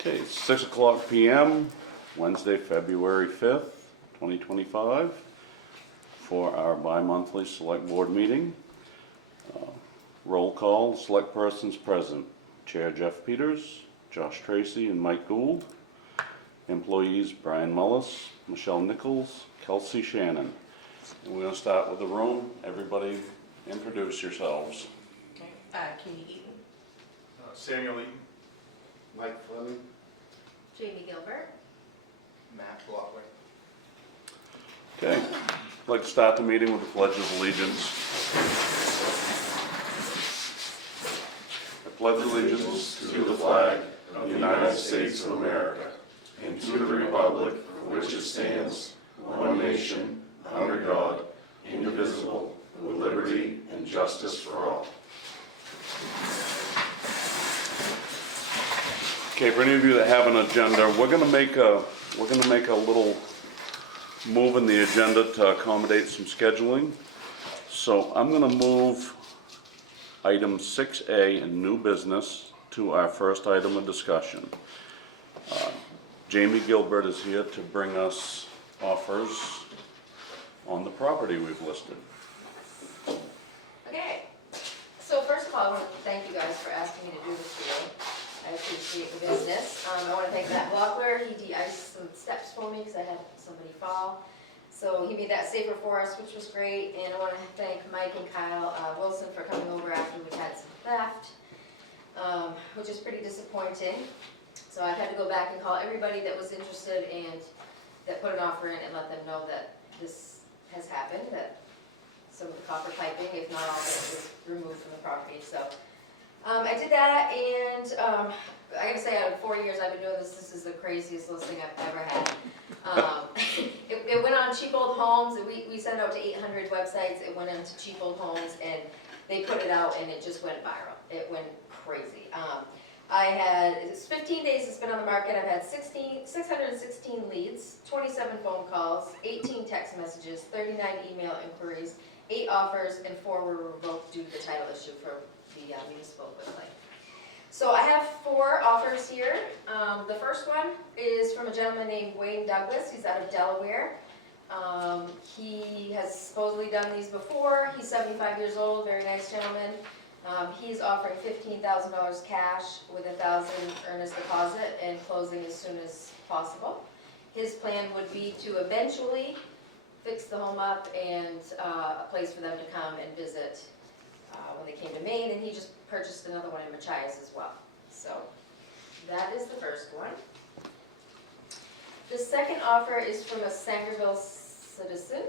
Okay, it's 6:00 p.m., Wednesday, February 5th, 2025, for our bi-monthly select board meeting. Roll call, select persons present. Chair Jeff Peters, Josh Tracy, and Mike Gould. Employees Brian Mullis, Michelle Nichols, Kelsey Shannon. And we're going to start with the room. Everybody introduce yourselves. Katie Eaton. Samuel Eaton. Mike Fleming. Jamie Gilbert. Matt Blockwood. Okay, I'd like to start the meeting with the Pledge of Allegiance. I pledge allegiance to the flag of the United States of America and to the republic for which it stands, one nation, under God, indivisible, with liberty and justice for all. Okay, for any of you that have an agenda, we're going to make a little move in the agenda to accommodate some scheduling. So I'm going to move item 6A in new business to our first item of discussion. Jamie Gilbert is here to bring us offers on the property we've listed. Okay, so first of all, I want to thank you guys for asking me to do this for you. I appreciate the business. I want to thank Matt Blockler. He de-iced some steps for me because I had somebody fall. So he made that safer for us, which was great. And I want to thank Mike and Kyle Wilson for coming over after we had some theft, which is pretty disappointing. So I've had to go back and call everybody that was interested and that put an offer in and let them know that this has happened, that some of the copper piping, if not all of it, was removed from the property. So I did that, and I gotta say, out of 4 years I've been doing this, this is the craziest listing I've ever had. It went on Cheap Old Homes, and we sent out to 800 websites. It went into Cheap Old Homes, and they put it out, and it just went viral. It went crazy. It's 15 days it's been on the market. I've had 616 leads, 27 phone calls, 18 text messages, 39 email inquiries, 8 offers, and 4 were revoked due to the title issue for the municipal equivalent. So I have 4 offers here. The first one is from a gentleman named Wayne Douglas. He's out of Delaware. He has supposedly done these before. He's 75 years old, very nice gentleman. He's offering $15,000 cash with $1,000 earnest deposit and closing as soon as possible. His plan would be to eventually fix the home up and a place for them to come and visit when they came to Maine, and he just purchased another one in Machias as well. So that is the first one. The second offer is from a Sangerville citizen,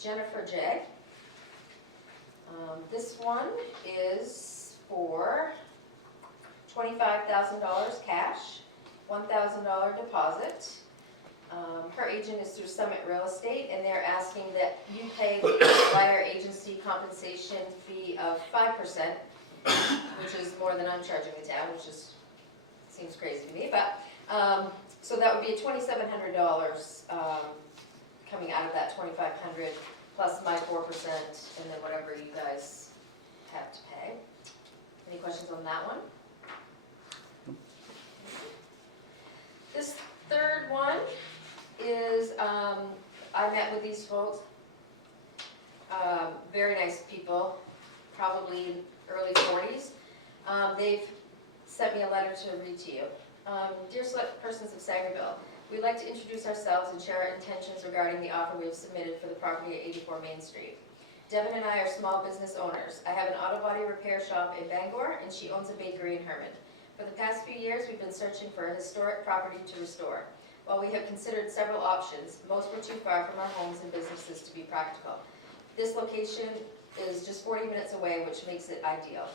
Jennifer J. This one is for $25,000 cash, $1,000 deposit. Her agent is through Summit Real Estate, and they're asking that you pay the buyer agency compensation fee of 5%, which is more than I'm charging the town, which seems crazy to me. But so that would be $2,700 coming out of that $2,500 plus my 4%, and then whatever you guys have to pay. Any questions on that one? This third one is, I met with these folks, very nice people, probably early 40s. They've sent me a letter to read to you. Dear select persons of Sangerville, we'd like to introduce ourselves and share our intentions regarding the offer we have submitted for the property at 84 Main Street. Devin and I are small business owners. I have an auto body repair shop in Bangor, and she owns a bakery in Hermon. For the past few years, we've been searching for a historic property to restore. While we have considered several options, most were too far from our homes and businesses to be practical. This location is just 40 minutes away, which makes it ideal.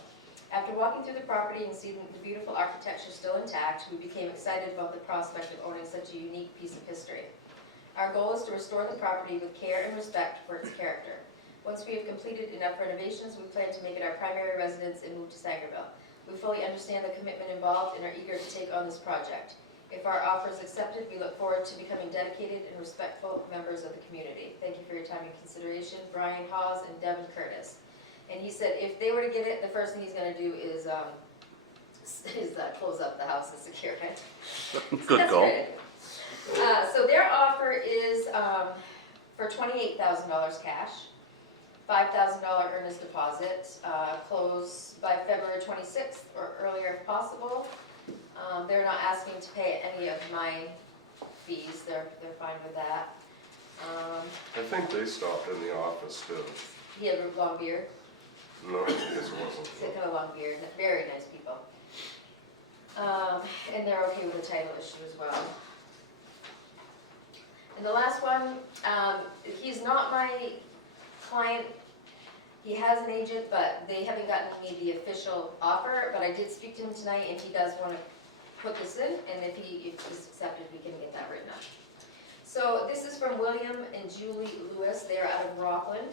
After walking through the property and seeing the beautiful architecture still intact, we became excited about the prospect of owning such a unique piece of history. Our goal is to restore the property with care and respect for its character. Once we have completed enough renovations, we plan to make it our primary residence and move to Sangerville. We fully understand the commitment involved and are eager to take on this project. If our offer is accepted, we look forward to becoming dedicated and respectful members of the community. Thank you for your time and consideration. Brian Hawes and Devin Curtis. And he said if they were to get it, the first thing he's going to do is close up the house and secure it. Good That's call. great. So their offer is for $28,000 cash, $5,000 earnest deposit, close by February 26th or earlier if possible. They're not asking to pay any of my fees, they're fine with that. I think they stopped in the office too. He had a long beard, No, I guess it wasn't. he's got a long beard, very nice people. And they're okay with the title issue as well. And the last one, he's not my client, he has an agent, but they haven't gotten me the official offer, but I did speak to him tonight, and he does want to put this in, and if it's accepted, we can get that written up. So this is from William and Julie Lewis, they're out of Rockland.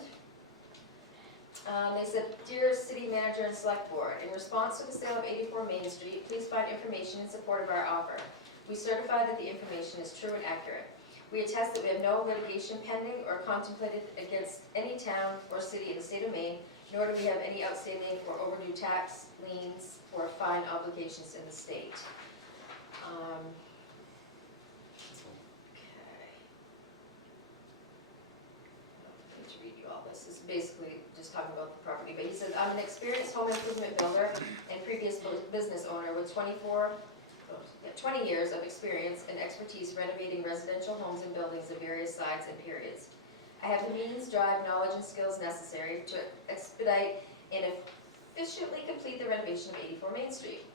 They said, "Dear City Manager and Select Board, in response to the sale of 84 Main Street, please find information in support of our offer. We certify that the information is true and accurate. We attest that we have no litigation pending or contemplated against any town or city in the state of Maine, nor do we have any outstanding or overdue tax, liens, or fine obligations in the state." Okay. I don't need to read you all this. This is basically just talking about the property, but he says, "I'm an experienced home improvement builder and previous business owner with 20 years of experience and expertise renovating residential homes and buildings of various sizes and periods. I have the means, drive, knowledge, and skills necessary to expedite and efficiently complete the renovation of 84 Main Street.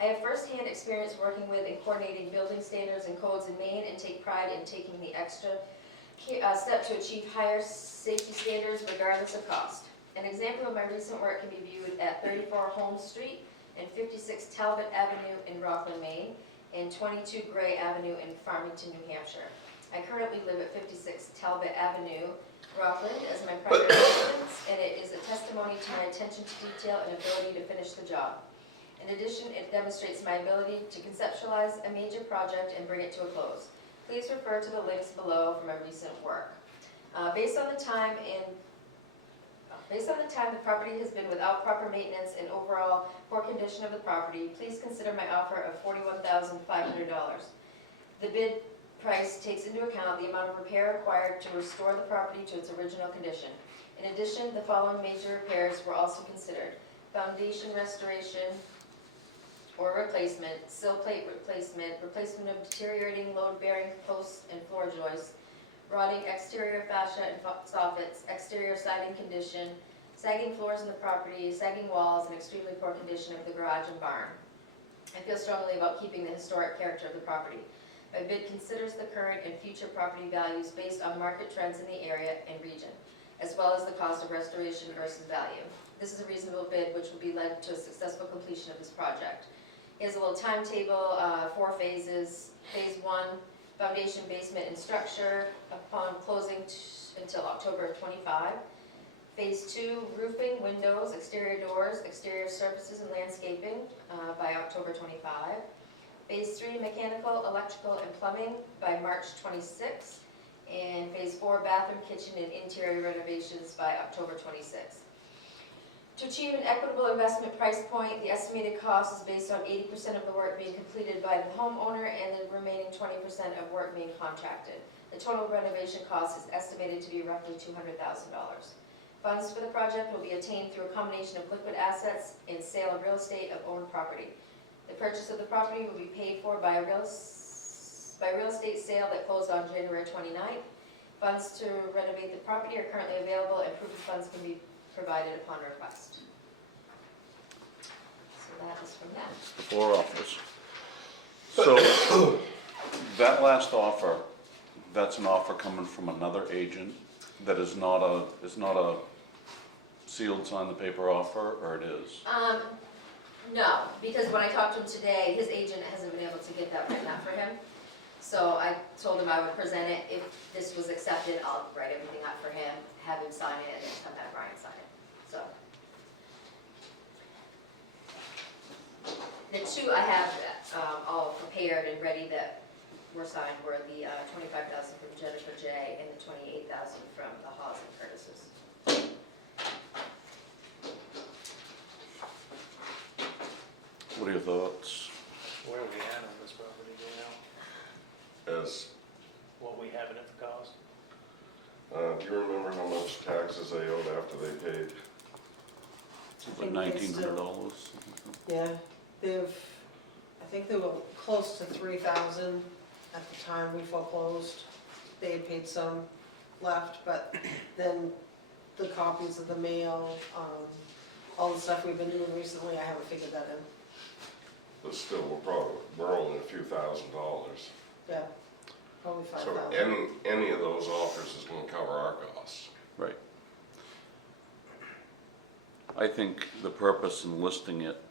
I have first-hand experience working with and coordinating building standards and codes in Maine and take pride in taking the extra step to achieve higher safety standards regardless of cost. An example of my recent work can be viewed at 34 Holmes Street and 56 Talbot Avenue in Rockland, Maine, and 22 Gray Avenue in Farmington, New Hampshire. I currently live at 56 Talbot Avenue, Rockland, as my primary residence, and it is a testimony to my attention to detail and ability to finish the job. In addition, it demonstrates my ability to conceptualize a major project and bring it to a close. Please refer to the links below for my recent work. Based on the time the property has been without proper maintenance and overall poor condition of the property, please consider my offer of $41,500. The bid price takes into account the amount of repair required to restore the property to its original condition. In addition, the following major repairs were also considered: foundation restoration or replacement, sill plate replacement, replacement of deteriorating load-bearing posts and floor joists, rotting exterior fascia and soffits, exterior siding condition, sagging floors in the property, sagging walls, and extremely poor condition of the garage and barn. I feel strongly about keeping the historic character of the property. My bid considers the current and future property values based on market trends in the area and region, as well as the cost of restoration versus value. This is a reasonable bid which will be led to a successful completion of this project. Here's a little timetable, 4 phases. Phase 1, foundation, basement, and structure upon closing until October of 25. Phase 2, roofing, windows, exterior doors, exterior surfaces, and landscaping by October 25. Phase 3, mechanical, electrical, and plumbing by March 26. And Phase 4, bathroom, kitchen, and interior renovations by October 26. To achieve an equitable investment price point, the estimated cost is based on 80% of the work being completed by the homeowner and the remaining 20% of work being contracted. The total renovation cost is estimated to be roughly $200,000. Funds for the project will be attained through a combination of liquid assets and sale of real estate of owned property. The purchase of the property will be paid for by a real estate sale that closed on January 29th. Funds to renovate the property are currently available, and proof of funds can be provided upon request. So that is from them. The 4 offers. So, that last offer, that's an offer coming from another agent that is not a sealed, sign the paper offer, or it is? No, because when I talked to him today, his agent hasn't been able to get that written up for him. So I told him I would present it. If this was accepted, I'll write everything up for him, have him sign it, and then have Brian sign it. So. The 2 I have all prepared and ready that were signed were the $25,000 from Jennifer J. and the $28,000 from the Hawes and Curtis's. What are your thoughts? Where are we at on this property, do you know? As, What we have it at the cost? do you remember how much taxes they owed after they paid? Like $1,900? Yeah, I think they were close to 3,000 at the time we foreclosed. They had paid some left, but then the copies of the mail, all the stuff we've been doing recently, I haven't figured that in. But still, we're only a few $1,000s. Yeah, probably So 5,000. any of those offers is gonna cover our costs. Right. I think the purpose in listing it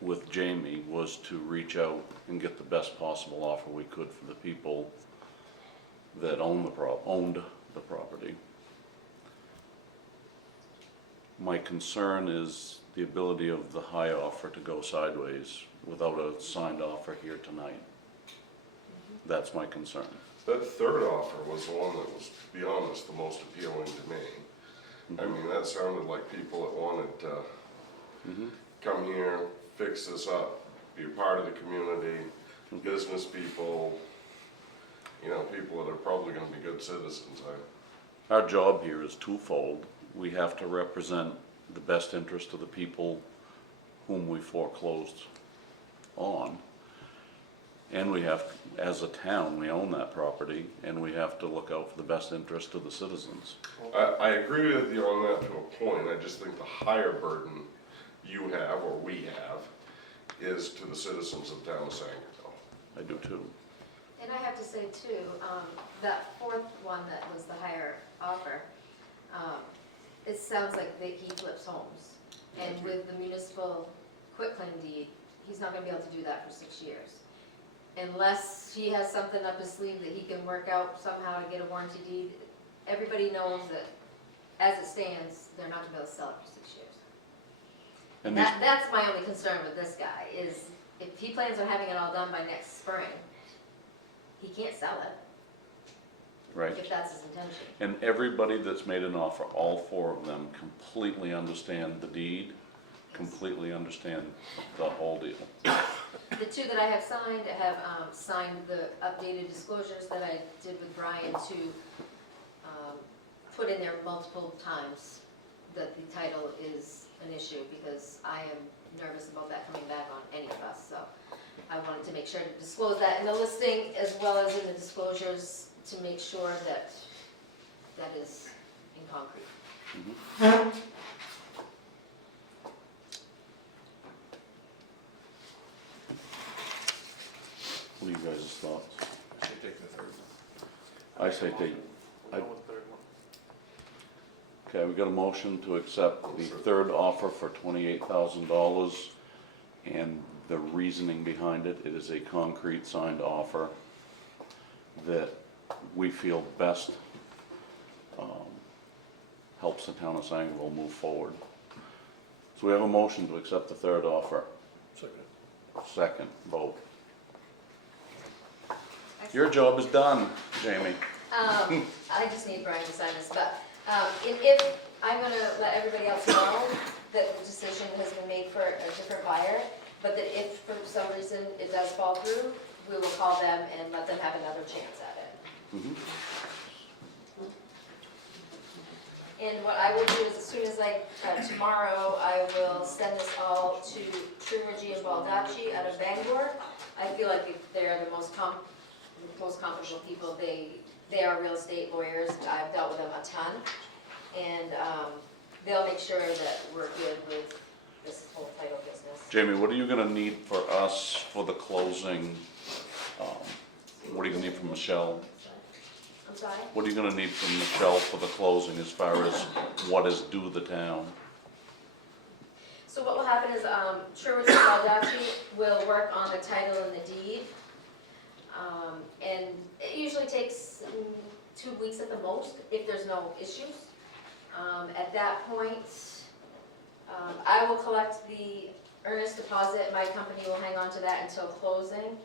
with Jamie was to reach out and get the best possible offer we could for the people that owned the property. My concern is the ability of the high offer to go sideways without a signed offer here tonight. That's my concern. That third offer was the one that was, to be honest, the most appealing to me. I mean, that sounded like people that wanted to come here, fix this up, be a part of the community, business people, you know, people that are probably gonna be good citizens. Our job here is twofold. We have to represent the best interest of the people whom we foreclosed on. And we have, as a town, we own that property, and we have to look out for the best interest of the citizens. I agree with you on that to a point. I just think the higher burden you have, or we have, is to the citizens of the town of Sangerville. I do too. And I have to say too, that fourth one that was the higher offer, it sounds like he flips homes. And with the municipal quitclaim deed, he's not gonna be able to do that for 6 years. Unless he has something up his sleeve that he can work out somehow to get a warranty deed, everybody knows that as it stands, they're not gonna be able to sell it for 6 years. And these, That's my only concern with this guy, is if he plans on having it all done by next spring, he can't sell it, right. if that's his intention. And everybody that's made an offer, all four of them completely understand the deed, completely understand the whole deal. The two that I have signed the updated disclosures that I did with Brian to put in there multiple times that the title is an issue, because I am nervous about that coming back on any of us, so I wanted to make sure to disclose that in the listing as well as in the disclosures to make sure that that is in concrete. What are you guys' thoughts? I should take the third. I say take, We'll go with the third one. okay, we got a motion to accept the third offer for $28,000, and the reasoning behind it, it is a concrete signed offer that we feel best helps the town of Sangerville move forward. So we have a motion to accept the third offer. Second, vote. Your job is done, Jamie. I just need Brian to sign this, but if, I'm gonna let everybody else know that the decision has been made for a different buyer, but that if for some reason it does fall through, we will call them and let them have another chance at it. Mhm. And what I will do is, as soon as tomorrow, I will send this all to Trumergy and Baldacci out of Bangor. I feel like they're the most comfortable people. They are real estate lawyers. I've dealt with them a ton. And they'll make sure that we're good with this whole title business. Jamie, what are you gonna need for us for the closing? What are you gonna need from Michelle? I'm sorry? What are you gonna need from Michelle for the closing as far as what is due the town? So what will happen is, Sherwood and Baldacci will work on the title and the deed. And it usually takes 2 weeks at the most, if there's no issues. At that point, I will collect the earnest deposit, my company will hang on to that until closing.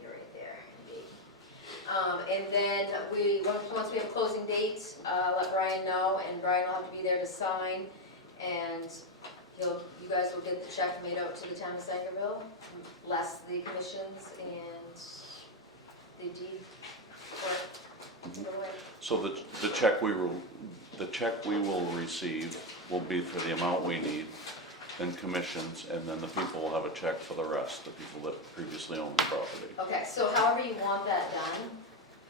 You're right there. And then once we have closing date, let Brian know, and Brian will have to be there to sign. And you guys will get the check made out to the town of Sangerville, less the commissions and the deed for it. So the check we will receive will be for the amount we need, then commissions, and then the people will have a check for the rest, the people that previously owned the property. Okay, so however you want that done,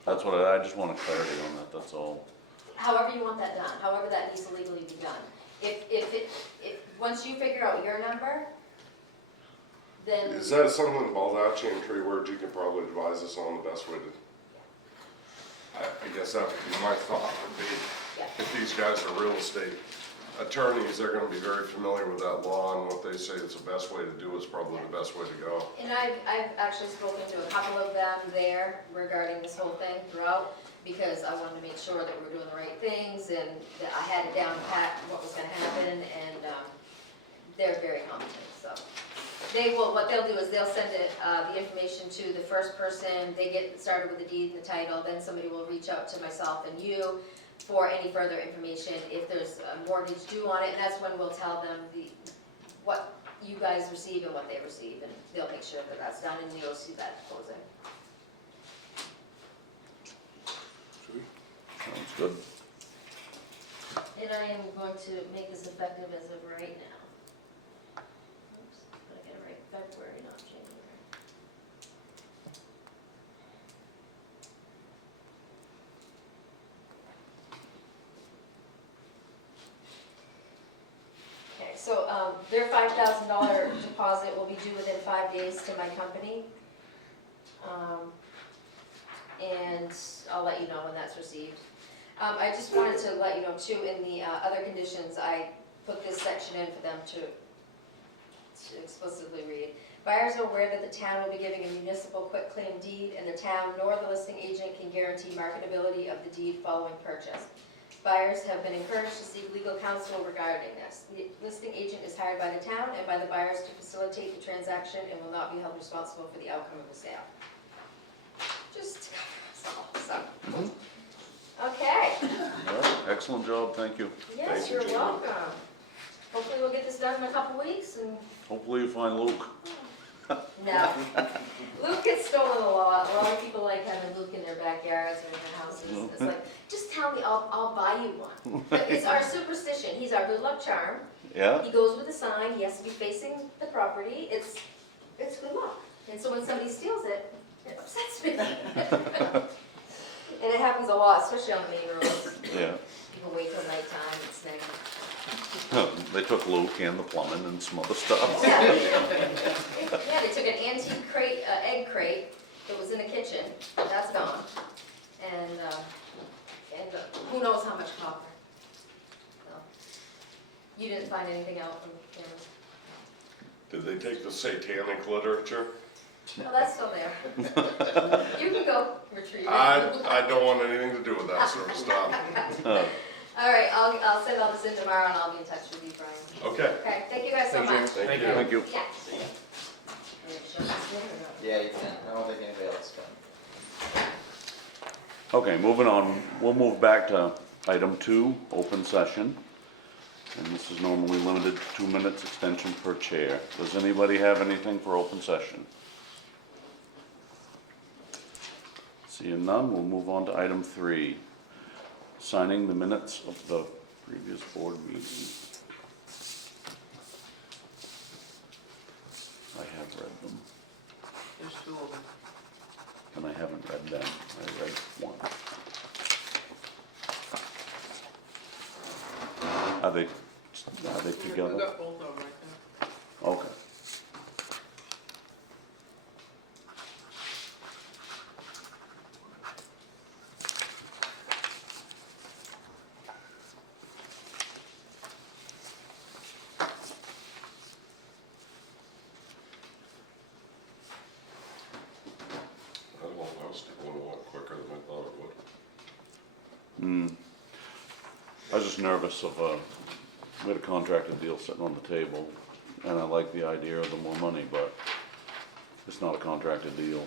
That's what I just want clarity on that, that's all. however you want that done, however that needs to legally be done. If, once you figure out your number, then, Is that something Baldacci and Tree Words you could probably advise us on the best way to? I guess that would be my thought would be, yeah. if these guys are real estate attorneys, they're gonna be very familiar with that law, and what they say is the best way to do is probably the best way to go. And I've actually spoken to a couple of them there regarding this whole thing throughout, because I wanted to make sure that we're doing the right things, and that I had it down pat what was gonna happen, and, they're very competent, so. They will, what they'll do is they'll send it, the information to the first person, they get started with the deed and the title, then somebody will reach out to myself and you for any further information, if there's a mortgage due on it, and that's when we'll tell them what you guys receive and what they receive, and they'll make sure that that's done, and you'll see that closing. Sounds good. And I am going to make this effective as of right now. Oops, did I get it right? February, not January. Okay, so, their $5,000 deposit will be due within 5 days to my company. And I'll let you know when that's received. I just wanted to let you know too, in the other conditions, I put this section in for them to explicitly read. Buyers are aware that the town will be giving a municipal quitclaim deed, and the town nor the listing agent can guarantee marketability of the deed following purchase. Buyers have been encouraged to seek legal counsel regarding this. The listing agent is hired by the town and by the buyers to facilitate the transaction and will not be held responsible for the outcome of the sale. Just, so. Okay, All right, excellent job, thank you. yes, Thank you, you're Jamie. welcome. Hopefully we'll get this done in a couple weeks, and Hopefully you find Luke. no. Luke gets stolen a lot. A lot of people like having Luke in their backyards or in their houses. It's like, just tell me, I'll buy you one. But it's our superstition. He's our good luck charm. Yeah? He goes with the sign. He has to be facing the property. It's good luck. And so when somebody steals it, it upsets me. And it happens a lot, especially on the main roads. Yeah. People wait till nighttime and snag. They took Luke and the plumbing and some other stuff. Yeah. Yeah, they took an antique crate, egg crate that was in the kitchen, that's gone. And who knows how much copper. So, you didn't find anything out from cameras? Did they take the satanic literature? Oh, that's still there. You can go retrieve it. I don't want anything to do with that sort of stuff. All right, I'll send all this in tomorrow and I'll be in touch with you, Brian. Okay, Okay, thank you guys so much. thank you. Thank you. Yeah. Yeah, you can. I don't think anybody else can. Okay, moving on, we'll move back to item 2, open session. And this is normally limited to 2 minutes extension per chair. Does anybody have anything for open session? Seeing none, we'll move on to item 3, signing the minutes of the previous board meeting. I have read them, There's 2 of them. and I haven't read them. I read one. Are they together? We got both of them right there. Okay. I don't know, I was going a lot quicker than I thought it would. I was just nervous of, we had a contracted deal sitting on the table, and I like the idea of the more money, but it's not a contracted deal.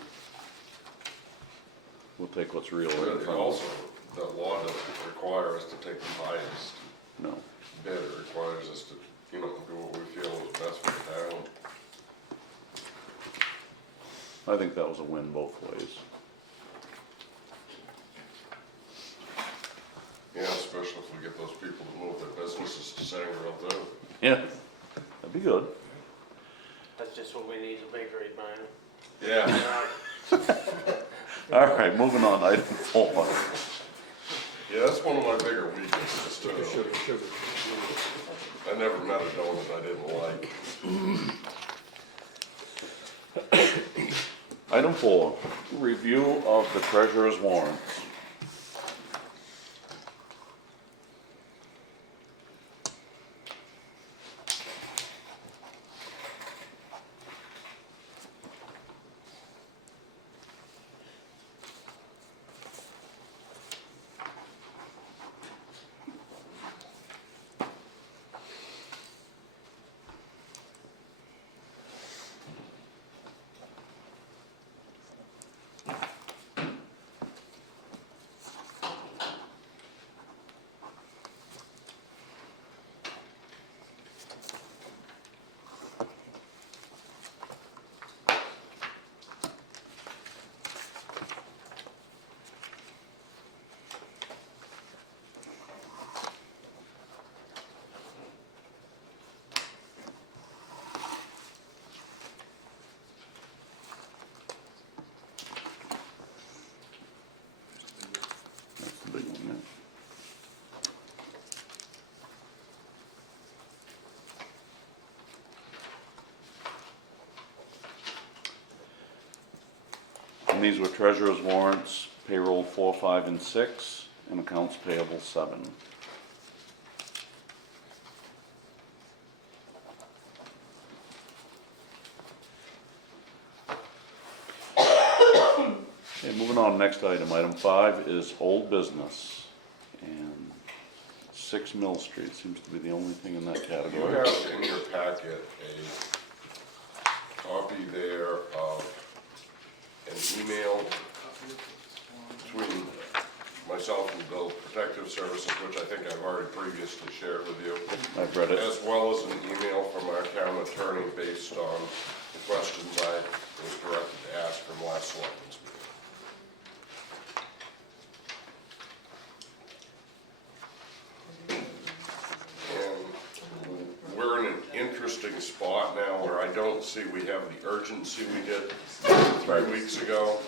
We'll take what's real right in But front of also, us. that law doesn't require us to take the highest No. bid, it requires us to, do what we best for the town. I think that was a win both ways. Yeah, especially if we get those people to move their businesses to Sangerville too. Yeah, that'd be good. That's just what we need, is a bakery, Brian. Yeah, All right, moving on, item 4. yeah, that's one of my bigger weaknesses too. I never met a donut I didn't like. Item 4, review of the treasurer's warrants. That's the big one, yeah. And these were treasurer's warrants, payroll 4, 5, and 6, and accounts payable 7. Okay, moving on, next item. Item 5 is old business. And 6 Mill Street seems to be the only thing in that You category. have in your packet a copy there of an email between myself and Bill Protective Services, which I think I've already previously shared with you, I've read it. as well as an email from our town attorney based on the questions I was directed to ask from last selectmen's meeting. And we're in an interesting spot now where I don't see we have the urgency we did 3 weeks ago.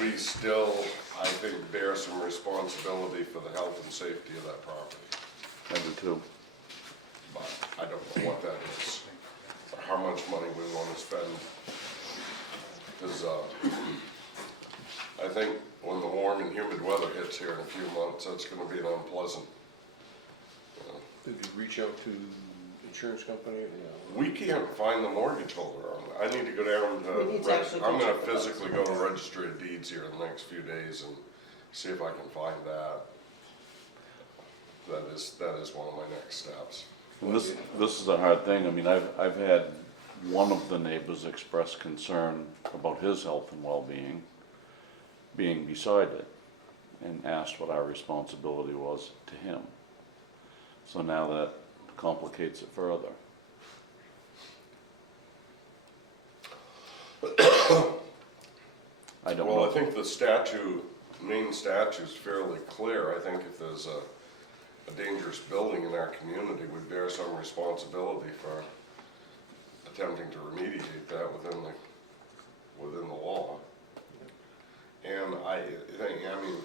We still, I think, bear some responsibility for the health and safety of that property. I do too. But I don't know what that is, or how much money we want to spend. Because I think when the warm and humid weather hits here in a few months, that's going to be an unpleasant. Did you reach out to insurance company? We can't find the mortgage holder on it. I need to go down We need to, to actually I'm go gonna check it out. physically go to Registry of Deeds here in the next few days and see if I can find that. That is one of my next steps. And this is a hard thing. I mean, I've had one of the neighbors express concern about his health and well-being being beside it, and asked what our responsibility was to him. So now that complicates it further. I don't know. Well, I think the statute, main statute is fairly clear. I think if there's a dangerous building in our community, we bear some responsibility for attempting to remediate that within the law. And I think, I mean,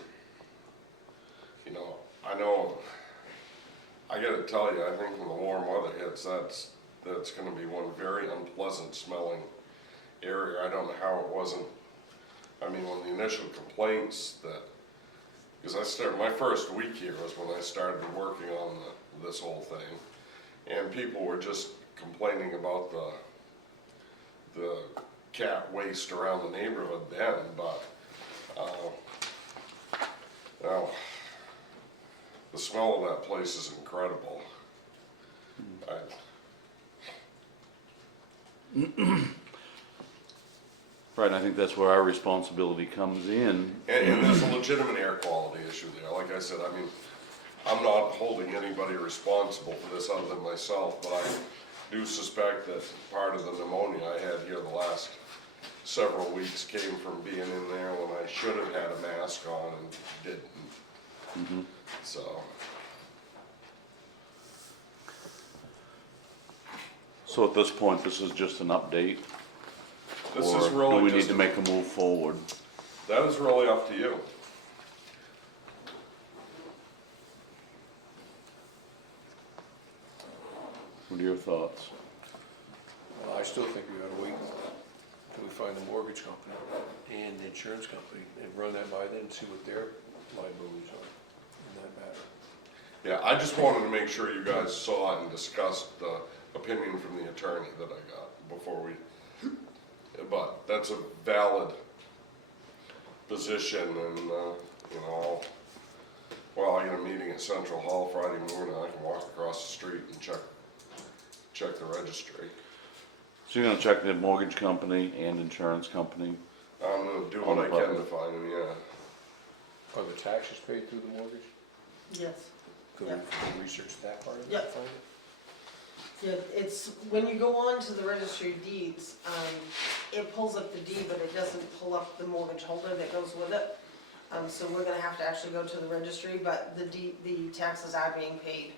you know, I gotta tell you, I think when the warm weather hits, that's gonna be one very unpleasant smelling area. I don't know how it wasn't, I mean, when the initial complaints that, because my first week here was when I started working on this whole thing, and people were just complaining about the cat waste around the neighborhood then, but, well, the smell of that place is incredible. Right, I think that's where our responsibility comes in. And there's a legitimate air quality issue there. Like I said, I mean, I'm not holding anybody responsible for this other than myself, but do suspect that part of the pneumonia I had here the last several weeks came from being in there when I should have had a mask on and didn't. So, So at this point, this is just an update? this is Or do really we need just, to make a move forward? that is really up to you. What are your thoughts? Well, I still think we ought to wait until we find the mortgage company and the insurance company and run that by them and see what their liabilities are in that matter. Yeah, I just wanted to make sure you guys saw it and discussed the opinion from the attorney that I got before we, but that's a valid position and, you know, well, I got a meeting at Central Hall Friday morning, I can walk across the street and check the registry. So you're gonna check the mortgage company and insurance company? I'm gonna do On what the I can to property. find them, yeah. Are the taxes paid through the mortgage? Yes. Could we research that part of it? Yeah. and find it? Yeah, it's, when you go on to the registry of deeds, it pulls up the deed, but it doesn't pull up the mortgage holder that goes with it. So we're gonna have to actually go to the registry, but the taxes are being paid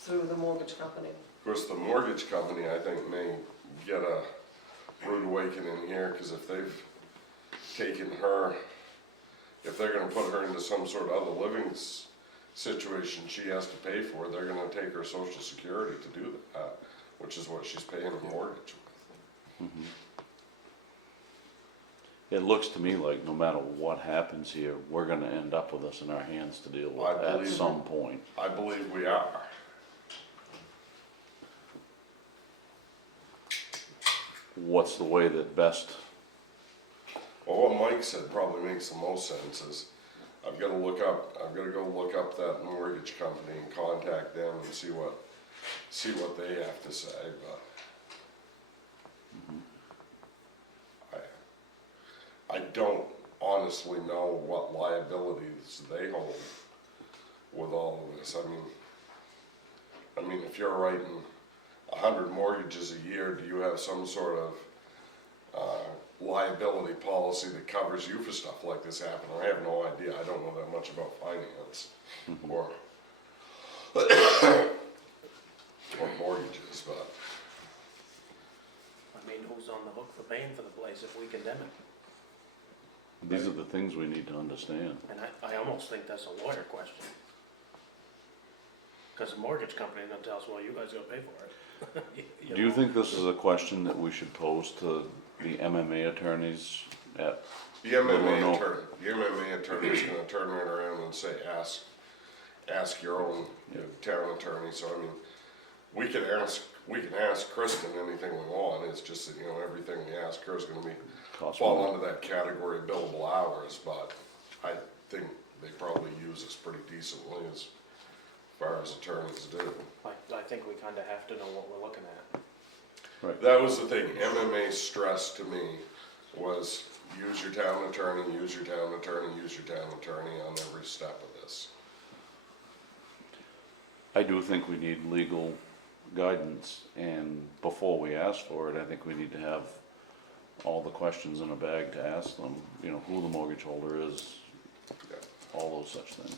through the mortgage company. Of course, the mortgage company, I think, may get a rude awakening here, because if they've taken her, if they're gonna put her into some sort of other living situation she has to pay for, they're gonna take her social security to do that, which is what she's paying her mortgage with. It looks to me like no matter what happens here, we're gonna end up with this in our hands to deal I with at believe- some point. I believe we are. What's the way that best, Well, what Mike said probably makes the most sense is, I've gotta go look up that mortgage company and contact them and see what they have to say, but. I don't honestly know what liabilities they hold with all of this, I mean, if you're writing 100 mortgages a year, do you have some sort of, liability policy that covers you for stuff like this happening? I have no idea, I don't know that much about finance, or mortgages, but, I mean, who's on the hook for paying for the place if we condemn it? these are the things we need to understand. And I almost think that's a lawyer question. Cause the mortgage company is gonna tell us, well, you guys gotta pay for it. Do you think this is a question that we should pose to the MMA attorneys at, the Well, MMA no. attorney is gonna turn right around and say, ask your own town attorney, so I mean, we can ask Kristen anything we want, it's just that, you know, everything we ask her is gonna be, cost fall money? under that category of billable hours, but I think they probably use us pretty decently as far as attorneys do. I think we kinda have to know what we're looking at. That was the thing, MMA stressed to me was use your town attorney, use your town attorney, use your town attorney on every step of this. I do think we need legal guidance, and before we ask for it, I think we need to have all the questions in a bag to ask them, you know, who the mortgage holder is, Yeah. all those such things.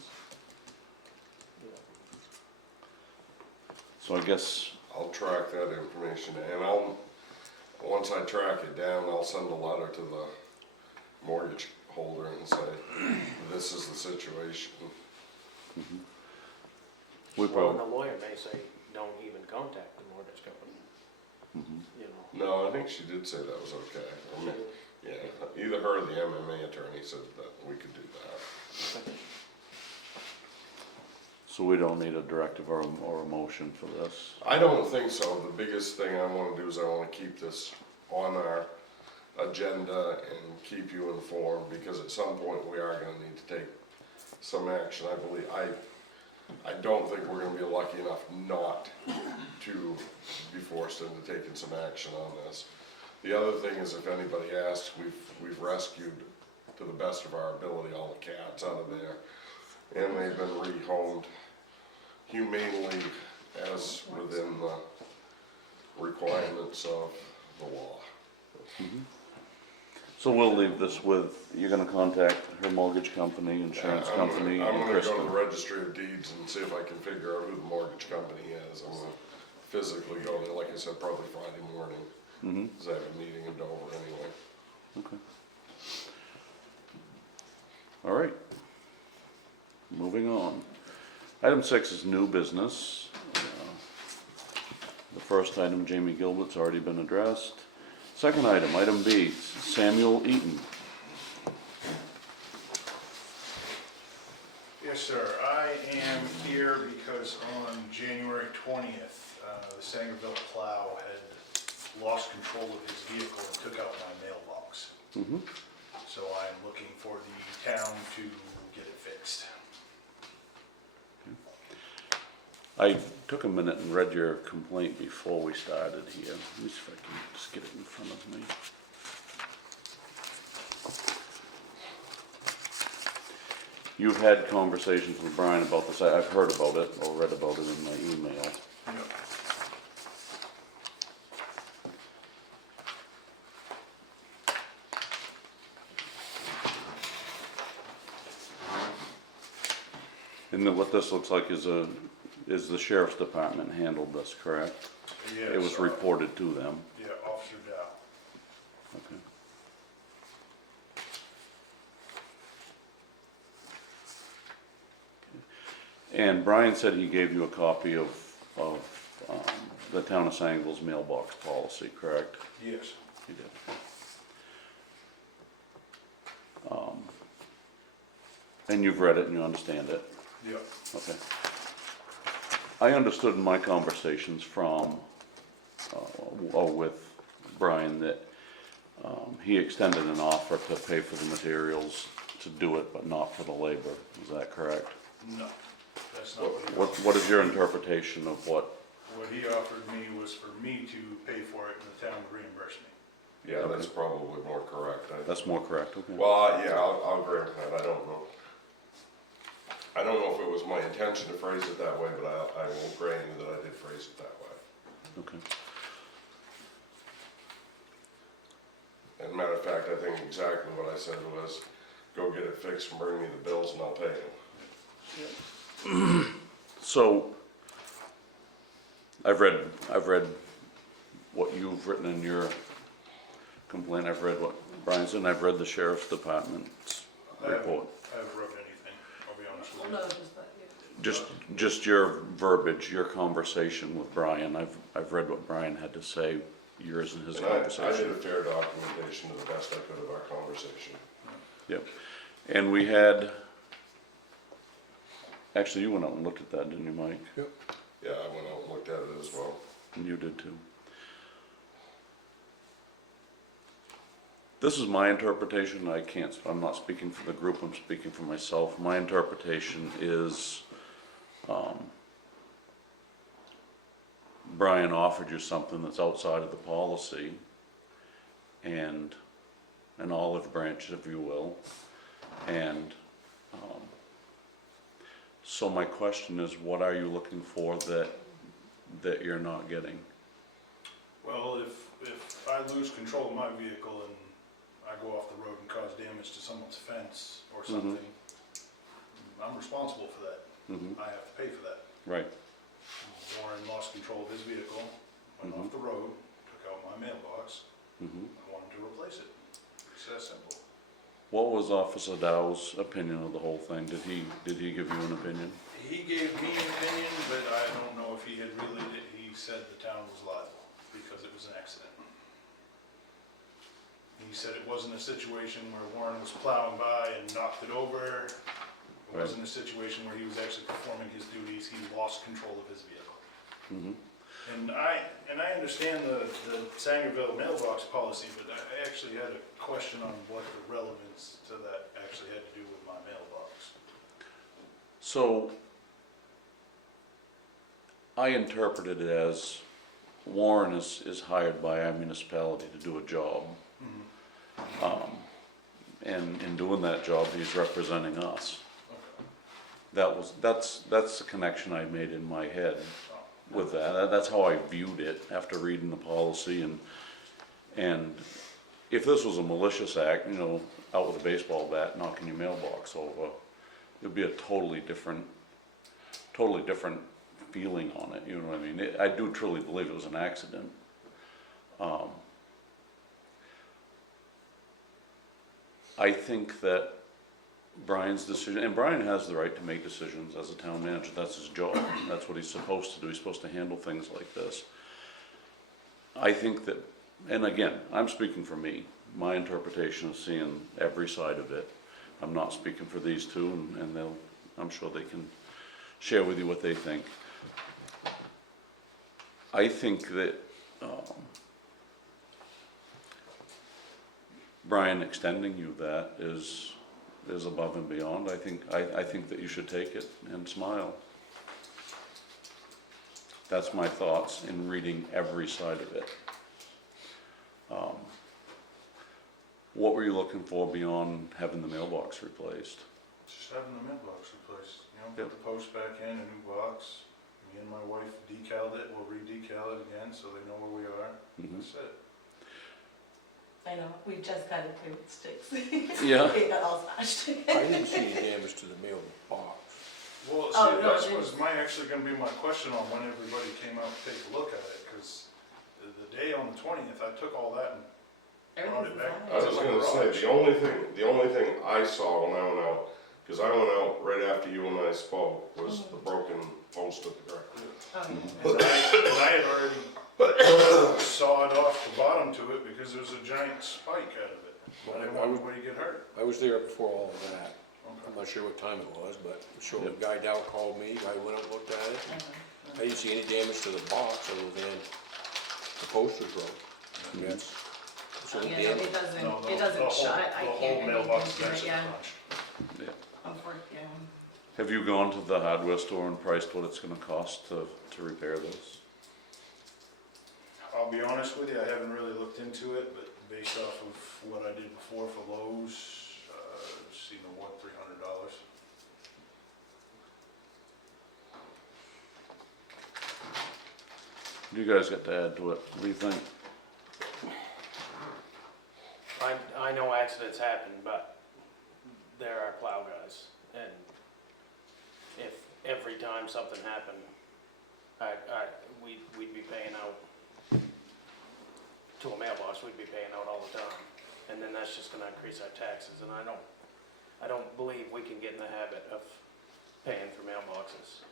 So I guess, I'll track that information and once I track it down, I'll send a letter to the mortgage holder and say, this is the situation. we Well, and probably, the lawyer may say, don't even contact the mortgage company. You know, No, I think she did say that was okay. I mean, yeah, either her or the MMA attorney said that we could do that. so we don't need a directive or a motion for this. I don't think so. The biggest thing I wanna do is I wanna keep this on our agenda and keep you informed, because at some point we are gonna need to take some action. I believe, I don't think we're gonna be lucky enough not to be forced into taking some action on this. The other thing is, if anybody asks, we've rescued, to the best of our ability, all the cats out of there, and they've been rehomed humanely as within the requirements of the law. So we'll leave this with, you're gonna contact her mortgage company, insurance I'm company, gonna and go to Kristen. the registry of deeds and see if I can figure out who the mortgage company is. I'm gonna physically go there, like I said, probably Friday morning, Mm-hmm, because I have a meeting in Dover anyway. okay. All right. Moving on. Item 6 is new business. The first item, Jamie Gilbert's already been addressed. Second item, item B, Samuel Eaton. Yes, sir. I am here because on January 20th, the Sangerville plow had lost control of his vehicle and took out my mailbox. Mm-hmm. So I'm looking for the town to get it fixed. I took a minute and read your complaint before we started here. Let me see if I can just get it in front of me. You've had conversations with Brian about this. I've heard about it or read about it in my email. Yep. And then what this looks like is the sheriff's department handled this, correct? Yes, It was reported to them. Yeah, Officer Dow. Okay. And Brian said he gave you a copy of the town of Sangerville's mailbox policy, correct? Yes. He did. And you've read it and you understand it? Yep. Okay. I understood in my conversations from, with Brian that he extended an offer to pay for the materials to do it, but not for the labor. Is that correct? No, that's not what he What is your interpretation of what? What he offered me was for me to pay for it and the town would reimburse me. Yeah, that's probably more correct. That's more correct, okay. Well, yeah, I'll grant that, I don't know. I don't know if it was my intention to phrase it that way, but I will grant you that I did phrase it that way. Okay. And matter of fact, I think exactly what I said was, go get it fixed and bring me the bills and I'll pay you. So, I've read what you've written in your complaint, I've read what Brian said, and I've read the sheriff's department's report. I haven't wrote anything, I'll be honest with Well, you. no, just that, Just your verbiage, your conversation with Brian, I've read what Brian had to say, yours and his And I did conversation. a fair documentation to the best I could of our conversation. Yep, and we had, actually, you went out and looked at that, didn't you, Mike? Yeah, I went out and looked at it as well. And you did too. This is my interpretation, I'm not speaking for the group, I'm speaking for myself. My interpretation is, Brian offered you something that's outside of the policy, and an olive branch, if you will, and, so my question is, what are you looking for that you're not getting? Well, if I lose control of my vehicle and I go off the road and cause damage to someone's fence or something, I'm responsible for that. Mhm. I have to pay for that. Right, Warren lost control of his vehicle, went off the road, took out my mailbox, mhm. I wanted to replace it. It's that simple. What was Officer Dow's opinion of the whole thing? Did he give you an opinion? He gave me an opinion, but I don't know if he had relayed it. He said the town was liable because it was an accident. He said it wasn't a situation where Warren was plowing by and knocked it over. It Right. wasn't a situation where he was actually performing his duties. He lost control of his vehicle. Mhm. And I understand the Sangerville mailbox policy, but I actually had a question on what the relevance to that actually had to do with my mailbox. So, I interpreted it as Warren is hired by our municipality to do a job. And in doing that job, he's representing us. Okay. That's the connection I made in my head. with that. That's how I viewed it after reading the policy, and if this was a malicious act, you know, out with a baseball bat knocking your mailbox over, it'd be a totally different feeling on it, you know what I mean? I do truly believe it was an accident. I think that Brian's decision, and Brian has the right to make decisions as a town manager, that's his job, that's what he's supposed to do, he's supposed to handle things like this. I think that, and again, I'm speaking for me, my interpretation is seeing every side of it. I'm not speaking for these two, and they'll, I'm sure they can share with you what they think. I think that Brian extending you that is above and beyond. I think that you should take it and smile. That's my thoughts in reading every side of it. What were you looking for beyond having the mailbox replaced? Just having the mailbox replaced, you know, Yep. put the post back in, a new box. Me and my wife decaled it, we'll re-decal it again so they know where we are. Mhm. That's it. I know, we just got it through sticks. Yeah. It got all smashed. I didn't see any damage to the mailbox. Well, see, Oh, no, that it was actually gonna be my question on when everybody came out to take a look at it, cause the day on the 20th, I took all that and brought it back. I was gonna say, the only thing I saw when I went out, cause I went out right after you and I spoke, was the broken post at the ground. Oh, And I had already sawed off the bottom to it because there's a giant spike out of it. I didn't want anybody to get hurt. I was there before all of that. I'm Okay. not sure what time it was, but sure, the guy down called me, I went out and looked at it. I didn't see any damage to the box other than the post was broke. I mean, that's the only Yeah, no, damage. it doesn't, No, it doesn't shut, I The can't whole do mailbox anything is to it, actually yeah. crunched. Unfortunately, Have you gone to the hardware store and priced what it's gonna cost to repair this? I'll be honest with you, I haven't really looked into it, but based off of what I did before for Lowe's, it's $300. You guys got to add to it, what do you think? I know accidents happen, but there are plow guys, and if every time something happened, we'd be paying out to a mailbox, we'd be paying out all the time, and then that's just gonna increase our taxes, and I don't believe we can get in the habit of paying for mailboxes.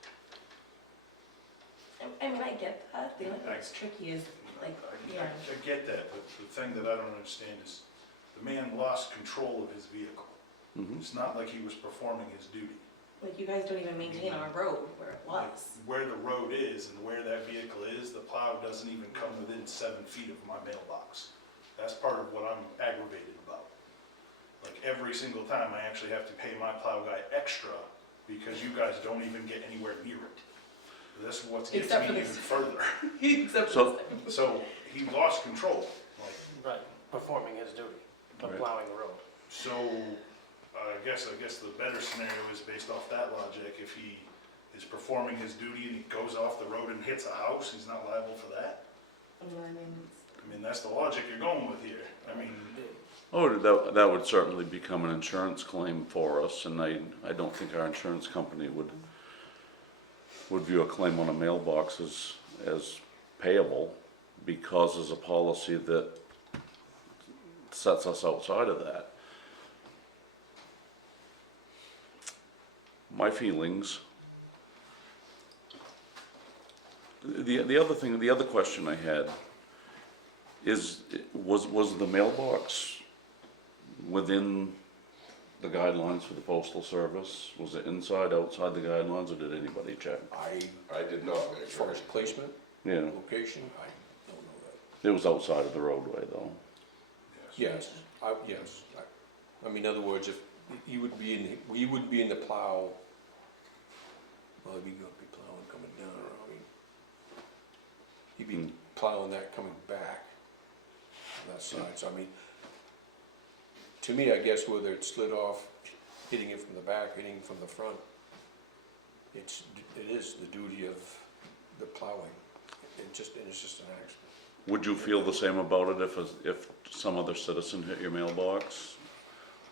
I mean, I get that, the only thing Thanks. that's tricky is, like, I yeah. get that, but the thing that I don't understand is the man lost control of his vehicle. Mhm. It's not like he was performing his duty. Like, you guys don't even maintain our road where it was. Where the road is and where that vehicle is, the plow doesn't even come within 7 feet of my mailbox. That's part of what I'm aggravated about. Like every single time I actually have to pay my plow guy extra because you guys don't even get anywhere near it. That's what gets Except for me this. even further. Except So- for this. So he lost control, like, Right, performing his duty of Right. plowing the road. so I guess the better scenario is based off that logic. If he is performing his duty and he goes off the road and hits a house, he's not liable for that. You know what I mean? I mean, that's the logic you're going with here. I mean, Oh, that would certainly become an insurance claim for us, and I don't think our insurance company would view a claim on a mailbox as payable, because there's a policy that sets us outside of that. My feelings, the other question I had is, was the mailbox within the guidelines for the postal service? Was it inside, outside the guidelines, or did anybody check? I did not As make far sure. as placement, Yeah, location, I don't know that. it was outside of the roadway though. Yes, yes. I mean, in other words, if you would be in the plow, well, you'd be plowing coming down, I mean, you'd be plowing that coming back on that side, so I mean, to me, I guess whether it slid off, hitting it from the back, hitting it from the front, it is the duty of the plowing. It's just an accident. Would you feel the same about it if some other citizen hit your mailbox?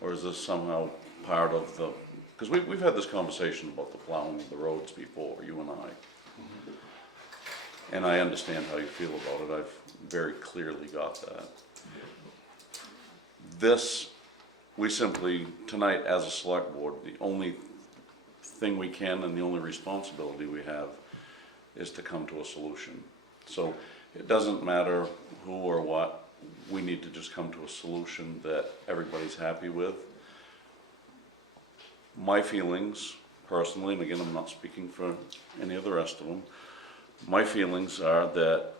Or is this somehow part of the, because we've had this conversation about the plowing of the roads before, you and I. And I understand how you feel about it, I've very clearly got that. This, we simply, tonight as a select board, the only thing we can and the only responsibility we have is to come to a solution. So it doesn't matter who or what, we need to just come to a solution that everybody's happy with. My feelings, personally, and again, I'm not speaking for any of the rest of them, my feelings are that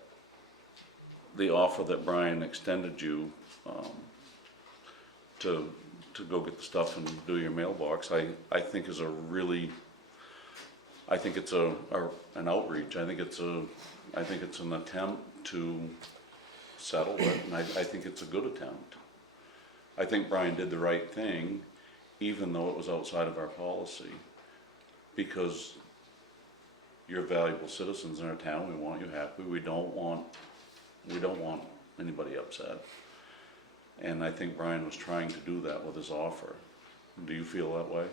the offer that Brian extended you to go get the stuff and do your mailbox, I think is a really, I think it's an outreach. I think it's an attempt to settle it, and I think it's a good attempt. I think Brian did the right thing, even though it was outside of our policy, because you're valuable citizens in our town. We want you happy. We don't want anybody upset. And I think Brian was trying to do that with his offer. Do you feel that way?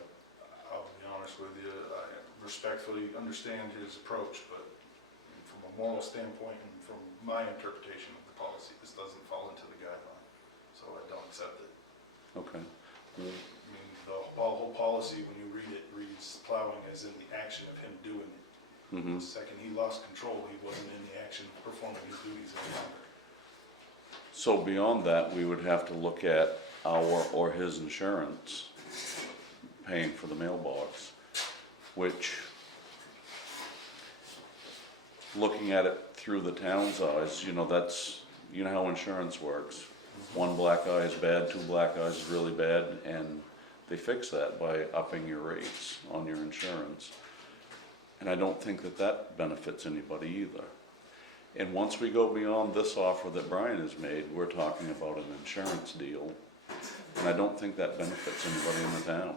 I'll be honest with you, I respectfully understand his approach, but from a moral standpoint and from my interpretation of the policy, this doesn't fall into the guideline, so I don't accept it. Okay. I mean, the whole policy, when you read it, reads plowing as in the action of him doing it. Mm-hmm. The second he lost control, he wasn't in the action of performing his duties any longer. So beyond that, we would have to look at our or his insurance paying for the mailbox, which, looking at it through the town's eyes, you know, that's, you know how insurance works. One black eye is bad, two black eyes is really bad, and they fix that by upping your rates on your insurance. And I don't think that benefits anybody either. And once we go beyond this offer that Brian has made, we're talking about an insurance deal. And I don't think that benefits anybody in the town.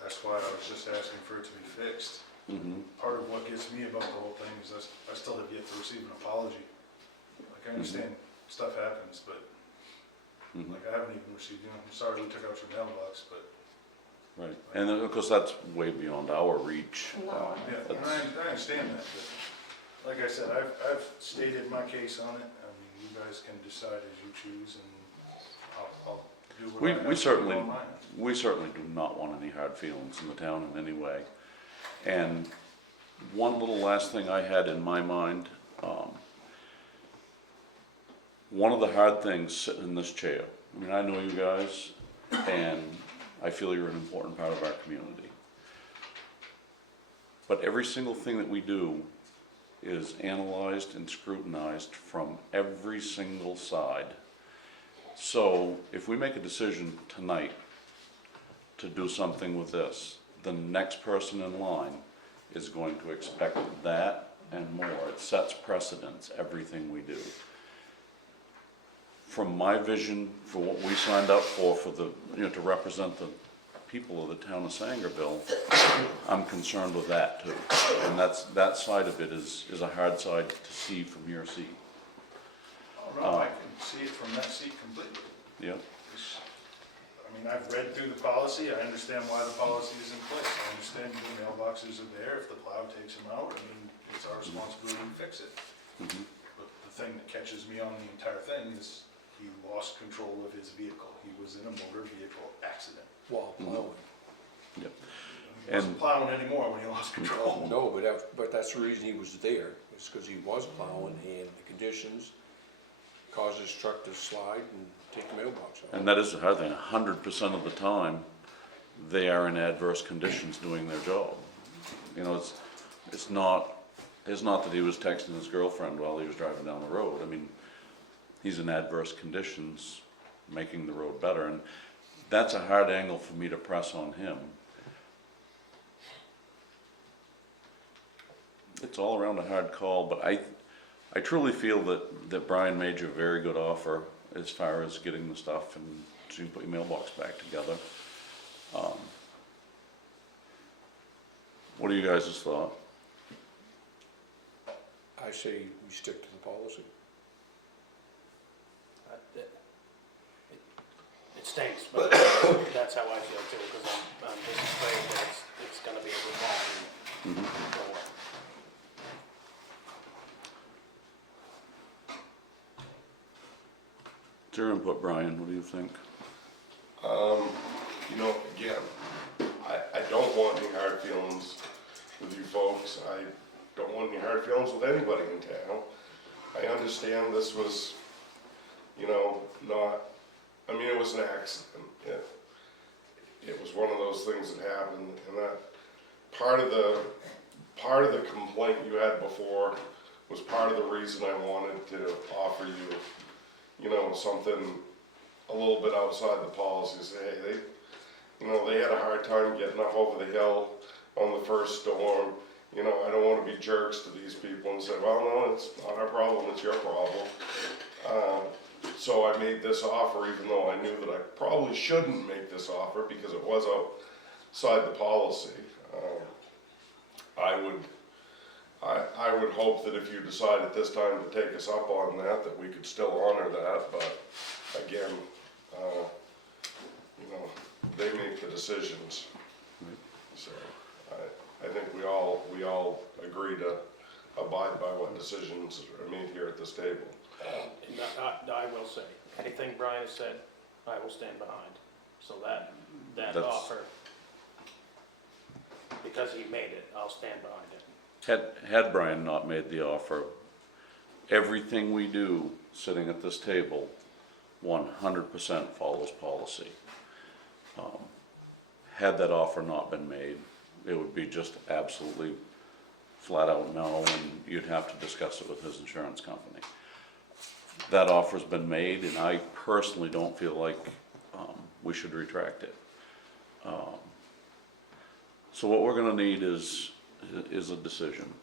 That's why I was just asking for it to be fixed. Mm-hmm. Part of what gets me about the whole thing is I still have yet to receive an apology. Like, I understand stuff happens, but Mm-hmm. like, I haven't even received, you know, I'm sorry we took out your mailbox, but Right. And of course, that's way beyond our reach. No. yeah, and I understand that, but like I said, I've stated my case on it. I mean, you guys can decide as you choose, and I'll do what I have to We do certainly, on mine. we certainly do not want any hard feelings in the town in any way. And one little last thing I had in my mind, one of the hard things sitting in this chair, I mean, I know you guys, and I feel you're an important part of our community. But every single thing that we do is analyzed and scrutinized from every single side. So if we make a decision tonight to do something with this, the next person in line is going to expect that and more. It sets precedence, everything we do. From my vision for what we signed up for the, you know, to represent the people of the town of Sangerville, I'm concerned with that too. And that side of it is a hard side to see from your seat. Oh, no, I can see it from that seat completely. Yep. I mean, I've read through the policy, I understand why the policy is in place, I understand the mailboxes are there, if the plow takes them out, I mean, it's our responsibility to fix it. Mhm. But the thing that catches me on the entire thing is he lost control of his vehicle, he was in a motor vehicle accident. While plowing. Yep. He wasn't plowing anymore when he lost control. No, but that's the reason he was there, is because he was plowing and the conditions caused his truck to slide and take the mailbox out. And that is the hard thing, 100% of the time, they are in adverse conditions doing their job. You know, it's not that he was texting his girlfriend while he was driving down the road. I mean, he's in adverse conditions, making the road better, and that's a hard angle for me to press on him. It's all around a hard call, but I truly feel that Brian made you a very good offer as far as getting the stuff and to put your mailbox back together. What do you guys' thought? I say we stick to the policy. It stinks, but that's how I feel too, because I'm just afraid that it's gonna be a revolving door. It's your input, Brian, what do you think? You know, again, I don't want any hard feelings with you folks. I don't want any hard feelings with anybody in town. I understand this was, you know, not, I mean, it was an accident. It was one of those things that happened, and that part of the complaint you had before was part of the reason I wanted to offer you, you know, something a little bit outside the policy. Say, hey, they had a hard time getting up over the hill on the first storm. You know, I don't want to be jerks to these people and say, well, no, it's not our problem, it's your problem. So I made this offer, even though I knew that I probably shouldn't make this offer because it was outside the policy. I would hope that if you decide at this time to take us up on that we could still honor that, but again, you know, they make the decisions. So I think we all agree to abide by what decisions are made here at this table. And I will say, anything Brian has said, I will stand behind. So that That's- offer, because he made it, I'll stand behind it. Had Brian not made the offer, everything we do sitting at this table 100% follows policy. Had that offer not been made, it would be just absolutely flat out no, and you'd have to discuss it with his insurance company. That offer's been made, and I personally don't feel like we should retract it. So what we're gonna need is a decision.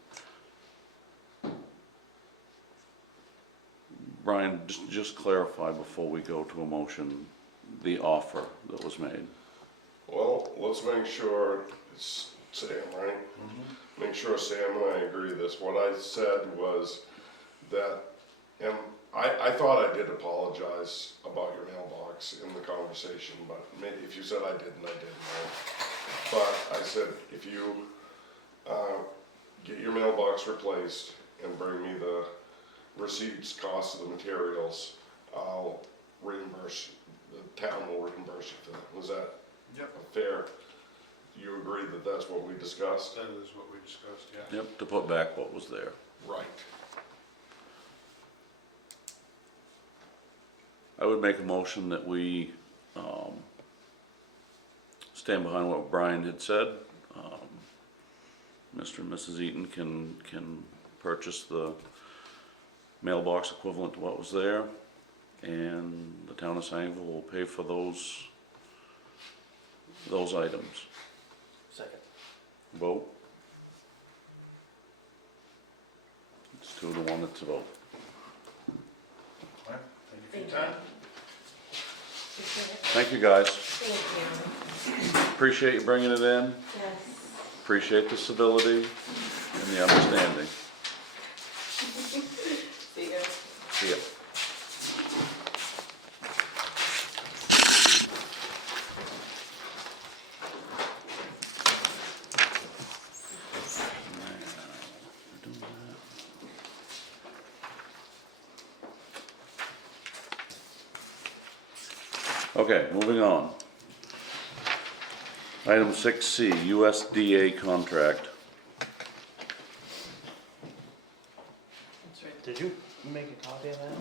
Brian, just clarify before we go to a motion, the offer that was made. Well, let's make sure it's Sam, right? Make sure Sam and I agree this. What I said was that, and I thought I did apologize about your mailbox in the conversation, but maybe if you said I didn't, I didn't. Right? But I said, if you get your mailbox replaced and bring me the receipts, cost of the materials, I'll reimburse, the town will reimburse you for that. Was that fair? You agree that that's what we discussed? That is what we discussed, yeah. Yep, to put back what was there. Right. I would make a motion that we stand behind what Brian had said. Mr. and Mrs. Eaton can purchase the mailbox equivalent to what was there, and the town of Sangerville will pay for those items. Second. Vote. It's 2-1, it's a vote. All right, thank you for your time. Thank you, guys. Thank you. Appreciate you bringing it in. Yes. Appreciate the civility and the understanding. See you. See ya. Okay, moving on. Item 6C, USDA contract. That's right. Did you make a copy of that?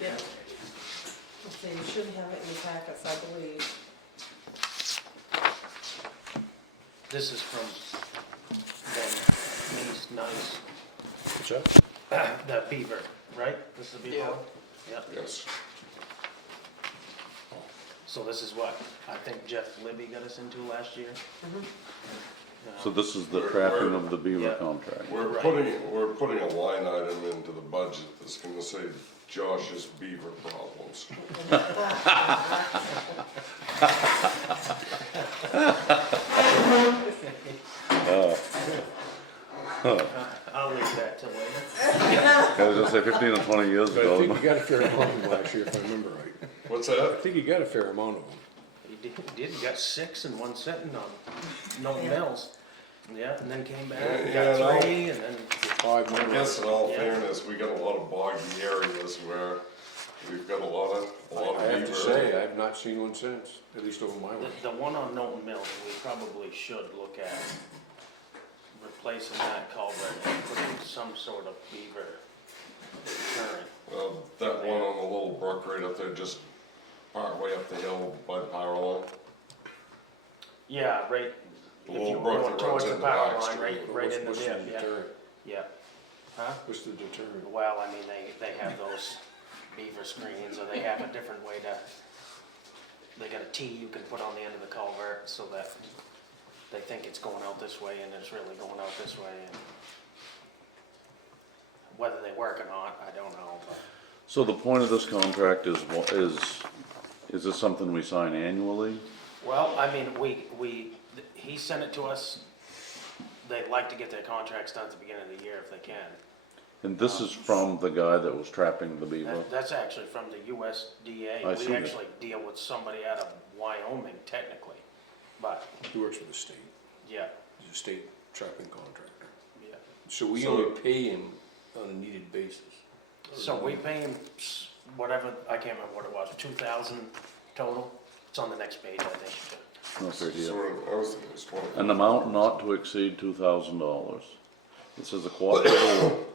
Yeah. So you should have it in your packets, I believe. This is from them, these nice, What's that? the beaver, right? This is the beaver Yeah. one? Yeah. Yes. So this is what I think Jeff Libby got us into last year. So this is the tracking of the beaver Yeah. contract. We're Right. putting a line item into the budget that's gonna say Josh's beaver problems. I'll leave that till later. I was gonna say 15 or 20 years But I think ago. you got a fair amount of them last year, if I remember right. What's I that? think you got a fair amount of them. He did, got 6 and 1 sitting on Norton Mills. Yeah, and then came back, and Yeah, got 3, and then, 5 I more. guess in all Yeah. fairness, we got a lot of boggy areas where we've got a lot of I have to beaver. say, I have not seen one since, at least over my life. the one on Norton Mills, we probably should look at replacing that culvert and putting some sort of beaver deterrent. That one on the little brook right up there, just part way up the hill by the power line. Yeah, right, The if little you were brook going that towards runs the into power Baxter. line, right in the What's dip, yeah, deterrent? yeah. Huh? What's the deterrent? Well, I mean, they have those beaver screens, or they have a different way to, they got a T you can put on the end of the culvert so that they think it's going out this way and it's really going out this way. And whether they work or not, I don't know, but So the point of this contract is, is this something we sign annually? well, I mean, he sent it to us. They'd like to get their contracts done at the beginning of the year if they can. And this is from the guy that was trapping the beaver? That's actually from the USDA. I see We that. actually deal with somebody out of Wyoming technically, but, He works for the state, yeah, he's a state trapping contractor. yeah. So we So- only pay him on a needed basis. So we pay him whatever, I can't remember what it was, 2,000 total? It's on the next page, I think. That's right here. So I was thinking it was 20. An amount not to exceed $2,000. It says the cooperative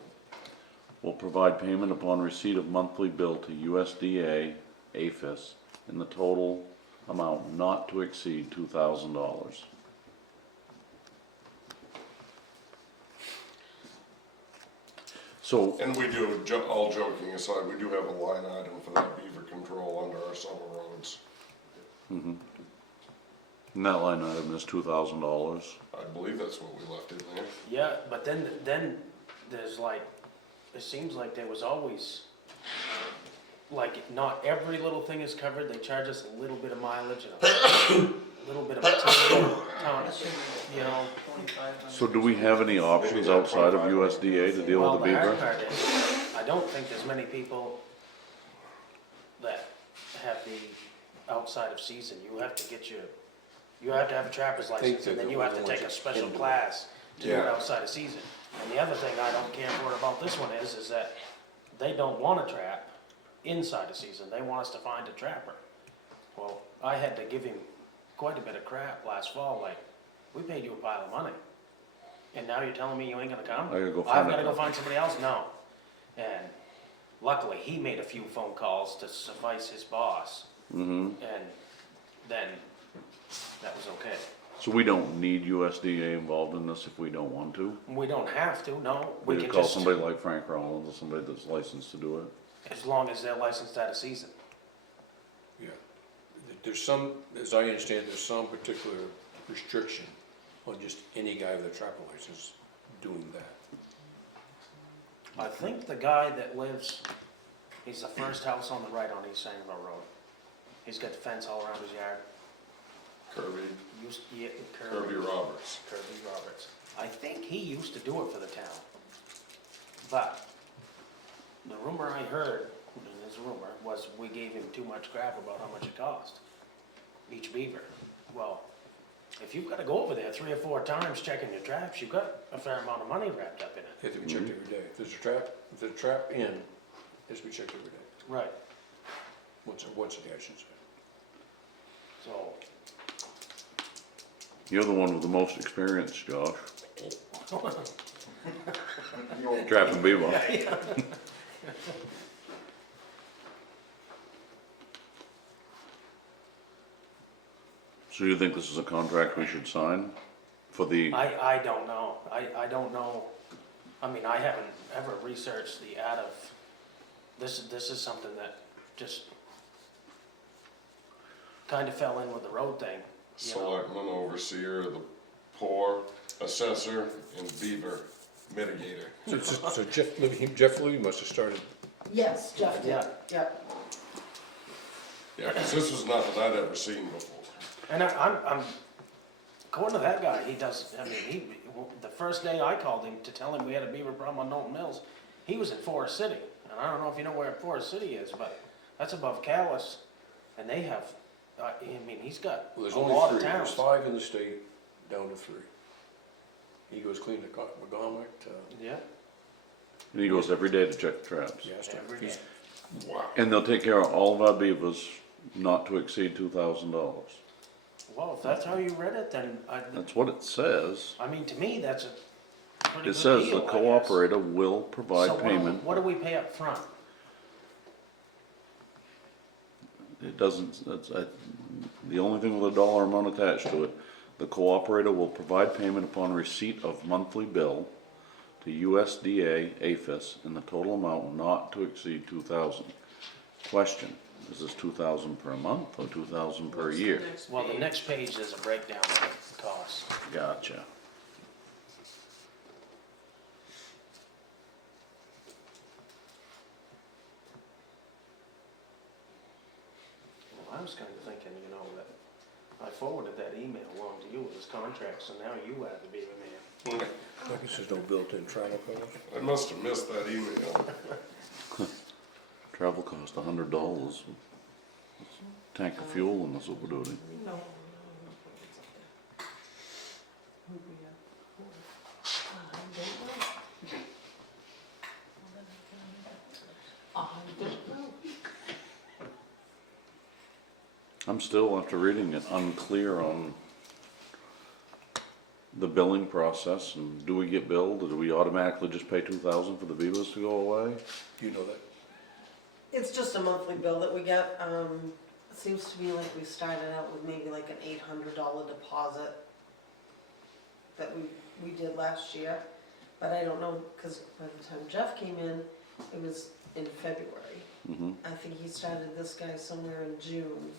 will provide payment upon receipt of monthly bill to USDA, APHIS, in the total amount not to exceed $2,000. So, And we do, all joking aside, we do have a line item for that beaver control under our summer roads. and that line item is $2,000. I believe that's what we left in there. Yeah, but then there's like, it seems like there was always, like, not every little thing is covered. They charge us a little bit of mileage and a little bit of time, you know. So do we have any options outside of USDA to deal Well, with the the hard beaver? part is, I don't think there's many people that have the outside of season. You have to get you have to have a trapper's license, they're and then the you have only to ones take a that special can do it. class to do it Yeah. outside of season. And the other thing I don't care for about this one is that they don't want to trap inside of season. They want us to find a trapper. Well, I had to give him quite a bit of crap last fall, like, we paid you a pile of money, and now you're telling me you ain't gonna come? I gotta go I've find gotta a go trapper. find somebody else? No. And luckily, he made a few phone calls to suffice his boss, Mm-hmm. and then that was okay. So we don't need USDA involved in this if we don't want to? We don't have to, no, We we just can call just, somebody like Frank Rollins or somebody that's licensed to do it? as long as they're licensed out of season. Yeah. There's some, as I understand, there's some particular restriction on just any guy with a trapper license doing that. I think the guy that lives, he's the first house on the right on East Sangerville Road. He's got the fence all around his yard. Kirby Roberts. Kirby Roberts. I think he used to do it for the town. But the rumor I heard, and it's a rumor, was we gave him too much crap about how much it cost, each beaver. Well, if you've gotta go over there 3 or 4 times checking your traps, you've got a fair amount of money wrapped up in it. They have to be checked every day. If there's a trap in, it has to be checked every day. Right, Once a day, I should say. so, You're the one with the most experience, Josh. Trapping beaver. So you think this is a contract we should sign for the, I don't know. I don't know. I mean, I haven't ever researched the ad of, this is something that just kind of fell in with the road thing, you know? Selectman, overseer of the poor, assessor, and beaver mitigator. So Jeff Lee must have started, Yes, Jeff did, Yeah. yep. Yeah, 'cause this was nothing I'd ever seen before. And I'm, according to that guy, he does, I mean, the first day I called him to tell him we had a beaver problem on Knowlton Mills, he was in Forest City, and I don't know if you know where Forest City is, but that's above Callis, and they have, I mean, he's got Well, there's a only lot three, of there's towns. 5 in the state, down to 3. He goes clean to McCormick, Yeah, And he goes every day to check the traps. Yasta. every day. Wow. And they'll take care of all of our beavers not to exceed $2,000. Well, if that's how you read it, then That's what it says. I mean, to me, that's a pretty It good says deal, the I guess. cooperator will So provide what do- payment. What do we pay up front? It doesn't, the only thing with a dollar amount attached to it, the cooperator will provide payment upon receipt of monthly bill to USDA APHIS in the total amount not to exceed 2,000. Question, is this 2,000 per month or 2,000 per year? Well, the next page is a breakdown of the costs. Gotcha. Well, I was kinda thinking, you know, that I forwarded that email along to you with his contract, so now you had to be the man. I guess there's no built-in travel cost. I must have missed that email. Travel cost $100. Tank of fuel in the Super Duty. No. I'm still, after reading it, unclear on the billing process, and do we get billed, or do we automatically just pay 2,000 for the beavers to go away? You know that? It's just a monthly bill that we get. It seems to be like we started out with maybe like an $800 deposit that we did last year. But I don't know, because by the time Jeff came in, it was in February. Mm-hmm. I think he started this guy somewhere in June.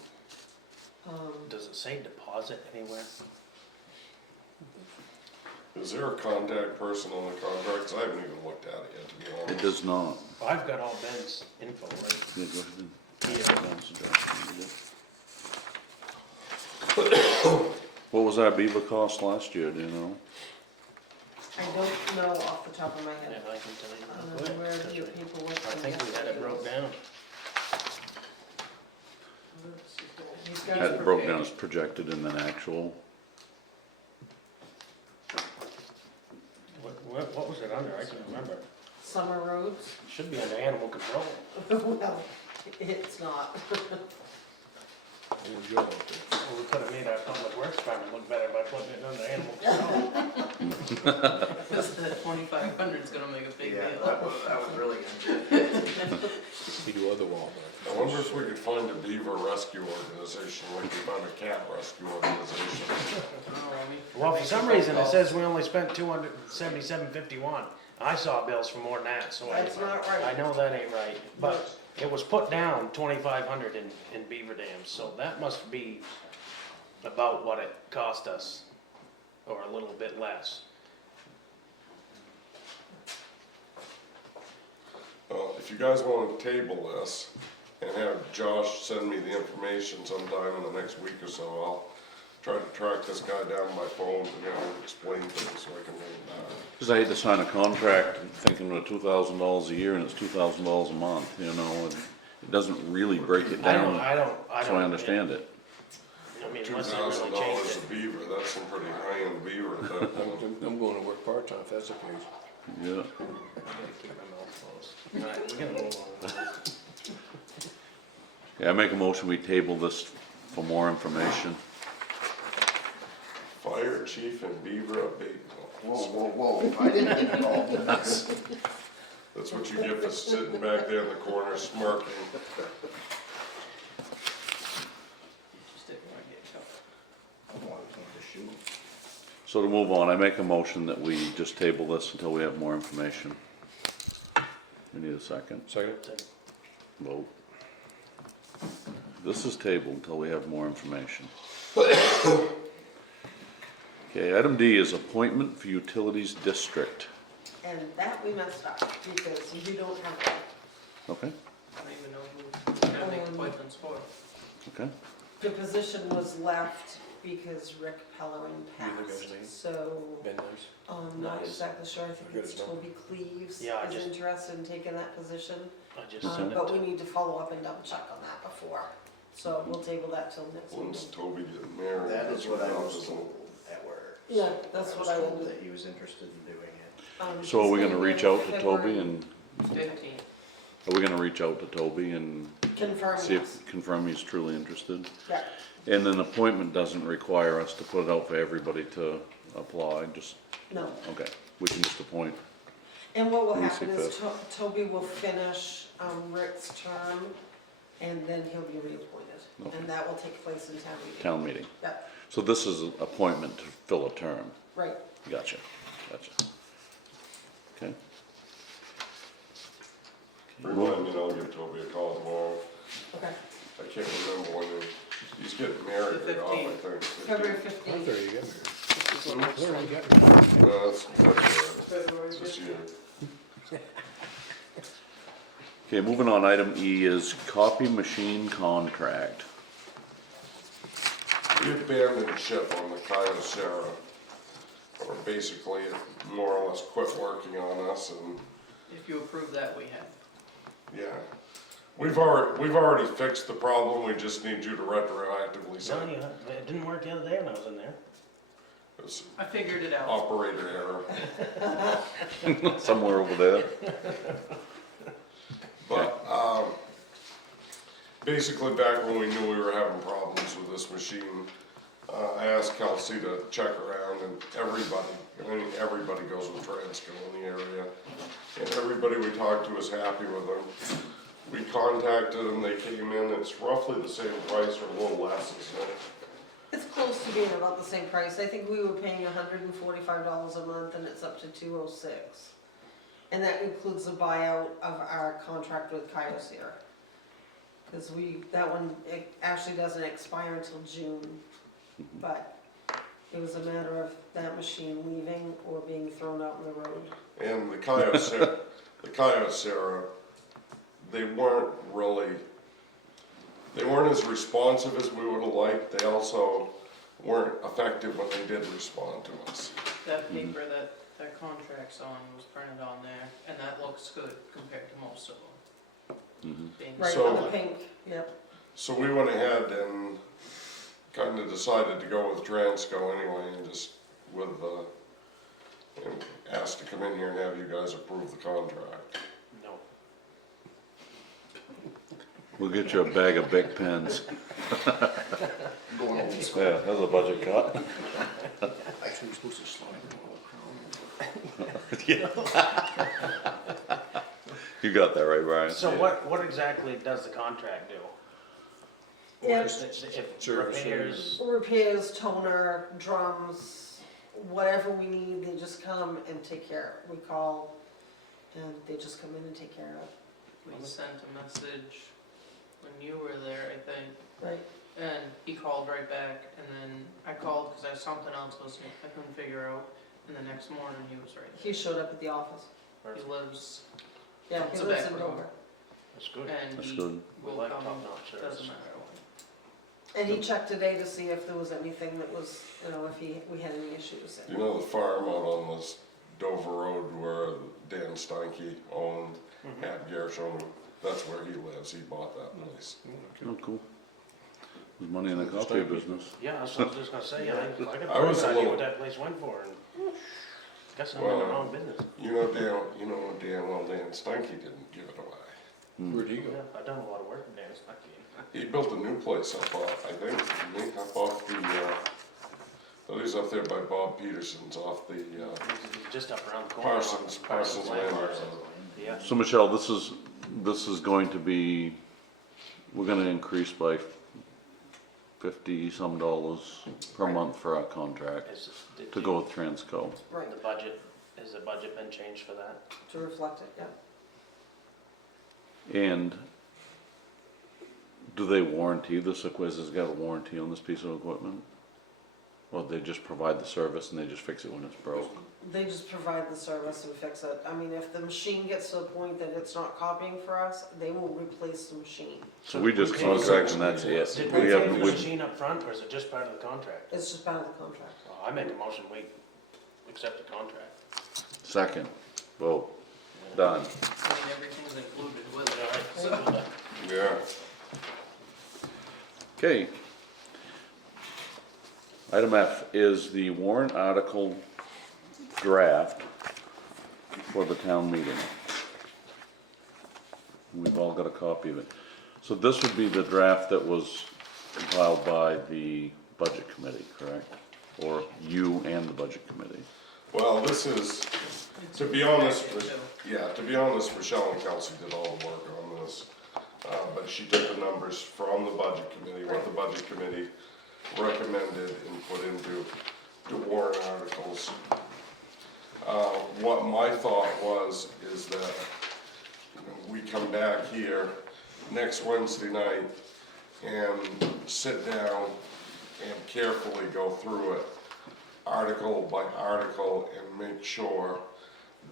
Does it say deposit anywhere? Is there a contact person on the contract? 'Cause I haven't even looked at it yet, to be It honest. does not. I've got all Ben's info, right? Yeah, go ahead and- Yeah. That's the draft. What was our beaver cost last year, do you know? I don't know off the top of my Yeah, head. I can tell you real quick. Where do 'cause your we- paperwork? I think we had it broke down. These guys Had it broke prepared. down as projected and then actual. What was it under? I can't remember. Summer roads? Should be under animal control. Well, it's not. There you go. Well, we could have made our public works department look better by putting it under animal control. Because the 2,500 is gonna make a big Yeah, deal. that was really good. We do other wildlife. I wonder if we could find a beaver rescue organization like we found a cat rescue organization. Well, for some reason, it says we only spent $277.51. I saw bills for more than that, so That's not right. I know that ain't right. But it was put down 2,500 in beaver dams, so that must be about what it cost us, or a little bit less. If you guys want to table this and have Josh send me the information sometime in the next week or so, I'll try to track this guy down by phone and have him explain things so I can read it back. Because I hate to sign a contract thinking of $2,000 a year and it's $2,000 a month, you know, and it doesn't really break it down, I don't. so I understand it. I mean, unless they really changed $2,000 it. a beaver, that's some pretty high-end beaver at that point. I'm going to work part-time if that's the case. Yeah. Keep my mouth closed. All right, we're gonna move on. Yeah, I make a motion, we table this for more information. Fire chief and beaver update. Whoa, I didn't get involved in this. That's what you get for sitting back there in the corner smirking. So to move on, I make a motion that we just table this until we have more information. We need a second. Second? Vote. This is tabled until we have more information. Okay, item D is appointment for utilities district. And that we messed up because you don't have that. Okay, I don't even know who we're gonna make appointments for. okay. The position was left because Rick Pellerin You know the guy's name? passed, so Ben knows. I'm not Nice. exactly sure, I think I got it's his number. Toby Cleaves Yeah, I is just- interested in taking that position. I just Okay. sent it But we to, need to follow up and double check on that before, so we'll table that till next When's meeting. Toby getting married? That is what I That's was what told at work. Yeah, that's what I told would- that he was interested in doing it. So are we he's gonna be reach in out to Toby February. and, 15. are we gonna reach out to Toby and Confirm, see yes, if, confirm he's truly interested? yeah, And an appointment doesn't require us to put it out for everybody to apply, just, no. okay, we can just appoint. And what will Let me see happen is Toby will finish Rick's term, and then he'll be reappointed. Okay. And that will take place in town meeting. Town meeting. Yeah, So this is an appointment to fill a term. right. Gotcha, gotcha. Okay. Remind me, and I'll give Toby a call tomorrow. Okay, I can't remember when he's getting married The off, I 15th. think. February 15th. you got me. No, that's this year. Okay, moving on, item E is copy machine contract. We abandoned ship on the Kyocera, or basically it more or less quit working on us, and If you approve that, we have. yeah. We've already fixed the problem, we just need you to retroactively no, sign it. it didn't work the other day when I was in there. It's I figured it out. operator error. Somewhere over there. But, basically back when we knew we were having problems with this machine, I asked Kelsey to check around and everybody goes with Transco in the area. And everybody we talked to was happy with them. We contacted them, they came in, it's roughly the same price or a little less, isn't it? It's close to being about the same price. I think we were paying $145 a month, and it's up to $206. And that includes the buyout of our contract with Kyocera. Because that one, it actually doesn't expire until June. But it was a matter of that machine leaving or being thrown out on the road. And the Kyocera, they weren't as responsive as we would have liked. They also weren't effective when they did respond to us. That paper that contract's on was printed on there, and that looks good compared to most of them. Being Right, So- on the pink, yep. So we went ahead and kind of decided to go with Transco anyway and just and asked to come in here and have you guys approve the contract. No. We'll get you a bag of Bic pens. Yeah, that's a budget cut. Actually, we're supposed to slide them all around. You got that right, Brian? So what exactly does the contract do? Yes. If repairs, Repairs, toner, drums, whatever we need, they just come and take care of it. We call, and they just come in and take care of it. We sent a message when you were there, I think, Right, and he called right back, and then I called because I had something else I couldn't figure out, and the next morning he was right he showed up at the office. there. He lives, Yeah, It's he a lives back in room. Dover. that's good. and That's he good. We will like come, top-notch service. doesn't matter when. And he checked today to see if there was anything that was, if we had any issues. You know the farm out on this Dover Road where Dan Steinke owned at Gershon? That's where he lives, he bought that place. Oh, cool. There's money in the coffee business. Yeah, that's what I was just gonna say, I could I was a idea little- what that place went for, and guess I'm in Well, the wrong business. You know damn well Dan Steinke didn't give it away. Where'd he Yeah, go? I've done a lot of work in Dennis, lucky. He built a new place up off, I think, didn't he? Up off the, that is up there by Bob Peterson's off the, Just up around the corner. Parsons Landing. Yeah, So Michelle, this is going to be, we're gonna increase by $50-some per month for our contract did to go with Transco. Right, the budget, has the budget been changed for that? to reflect it, yeah. And do they warranty this equipment? Has it got a warranty on this piece of equipment? Or they just provide the service and they just fix it when it's broke? They just provide the service and fix it. I mean, if the machine gets to the point that it's not copying for us, they will replace the machine. So we just contract and that's it? Did We we have, pay the we, machine up front, or is it just part of the contract? It's just part of the contract. Well, I make a motion, we accept the contract. second, vote, done. I mean, everything's included with it, All right, so. so, Yeah. Okay. Item F is the warrant article draft for the town meeting. We've all got a copy of it. So this would be the draft that was compiled by the budget committee, correct? Or you and the budget committee? Well, this is, to be honest, to be honest, Michelle and Kelsey did all the work on this. But she took the numbers from the budget committee, what the budget committee recommended and put into the warrant articles. What my thought was, is that we come back here next Wednesday night and sit down and carefully go through it, article by article, and make sure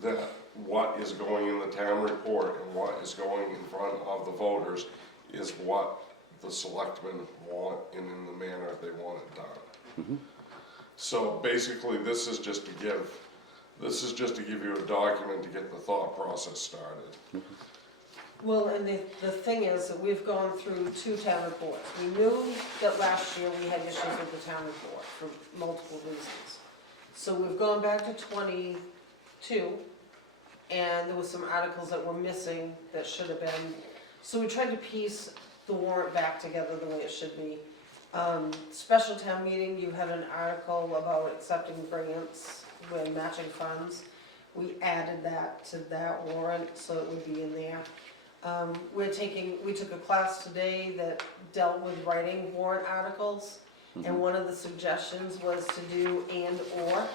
that what is going in the town report and what is going in front of the voters is what the selectmen want and in the manner they want it done. So basically, this is just to give you a document to get the thought process started. Well, and the thing is that we've gone through 2 town reports. We knew that last year we had issues with the town report for multiple reasons. So we've gone back to 22, and there was some articles that were missing that should have been. So we tried to piece the warrant back together the way it should be. Special town meeting, you had an article about accepting grants with matching funds. We added that to that warrant, so it would be in there. We took a class today that dealt with writing warrant articles, and one of the suggestions was to do and or.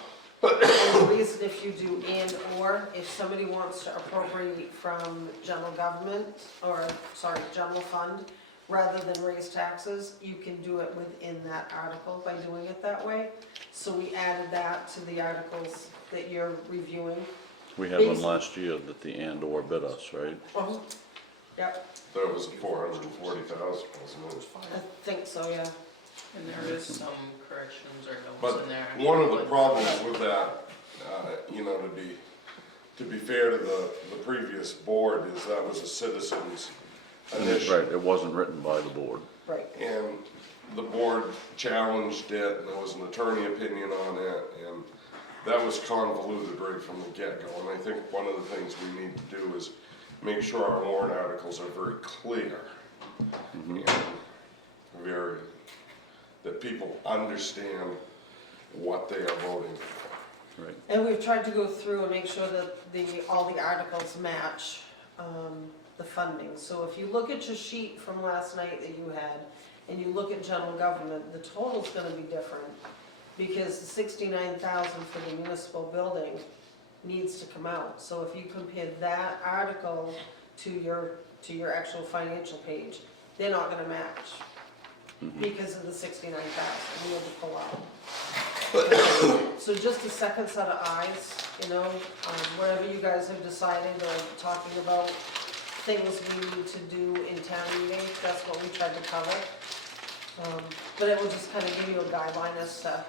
And the reason if you do and or, if somebody wants to appropriate from general government, general fund, rather than raise taxes, you can do it within that article by doing it that way. So we added that to the articles that you're reviewing. We had one last year that the and or bid us, right? Yep, That was 440,000, wasn't it? I think so, yeah. And there is some corrections or notes But in there. one of the problems with that, to be fair to the previous board, is that was a citizen's initiative. Right, it wasn't written by the board. Right. And the board challenged it, and there was an attorney opinion on it, and that was convoluted right from the get-go. And I think one of the things we need to do is make sure our warrant articles are very clear. And that people understand what they are voting for. Right. And we've tried to go through and make sure that all the articles match the funding. So if you look at your sheet from last night that you had, and you look at general government, the total's gonna be different, because the 69,000 for the municipal building needs to come out. So if you compare that article to your actual financial page, they're not gonna match. Because of the 69,000, we had to pull out. So just a second set of eyes, whatever you guys have decided or talking about, things we need to do in town meeting, that's what we tried to cover. But it will just kind of give you a guideline as to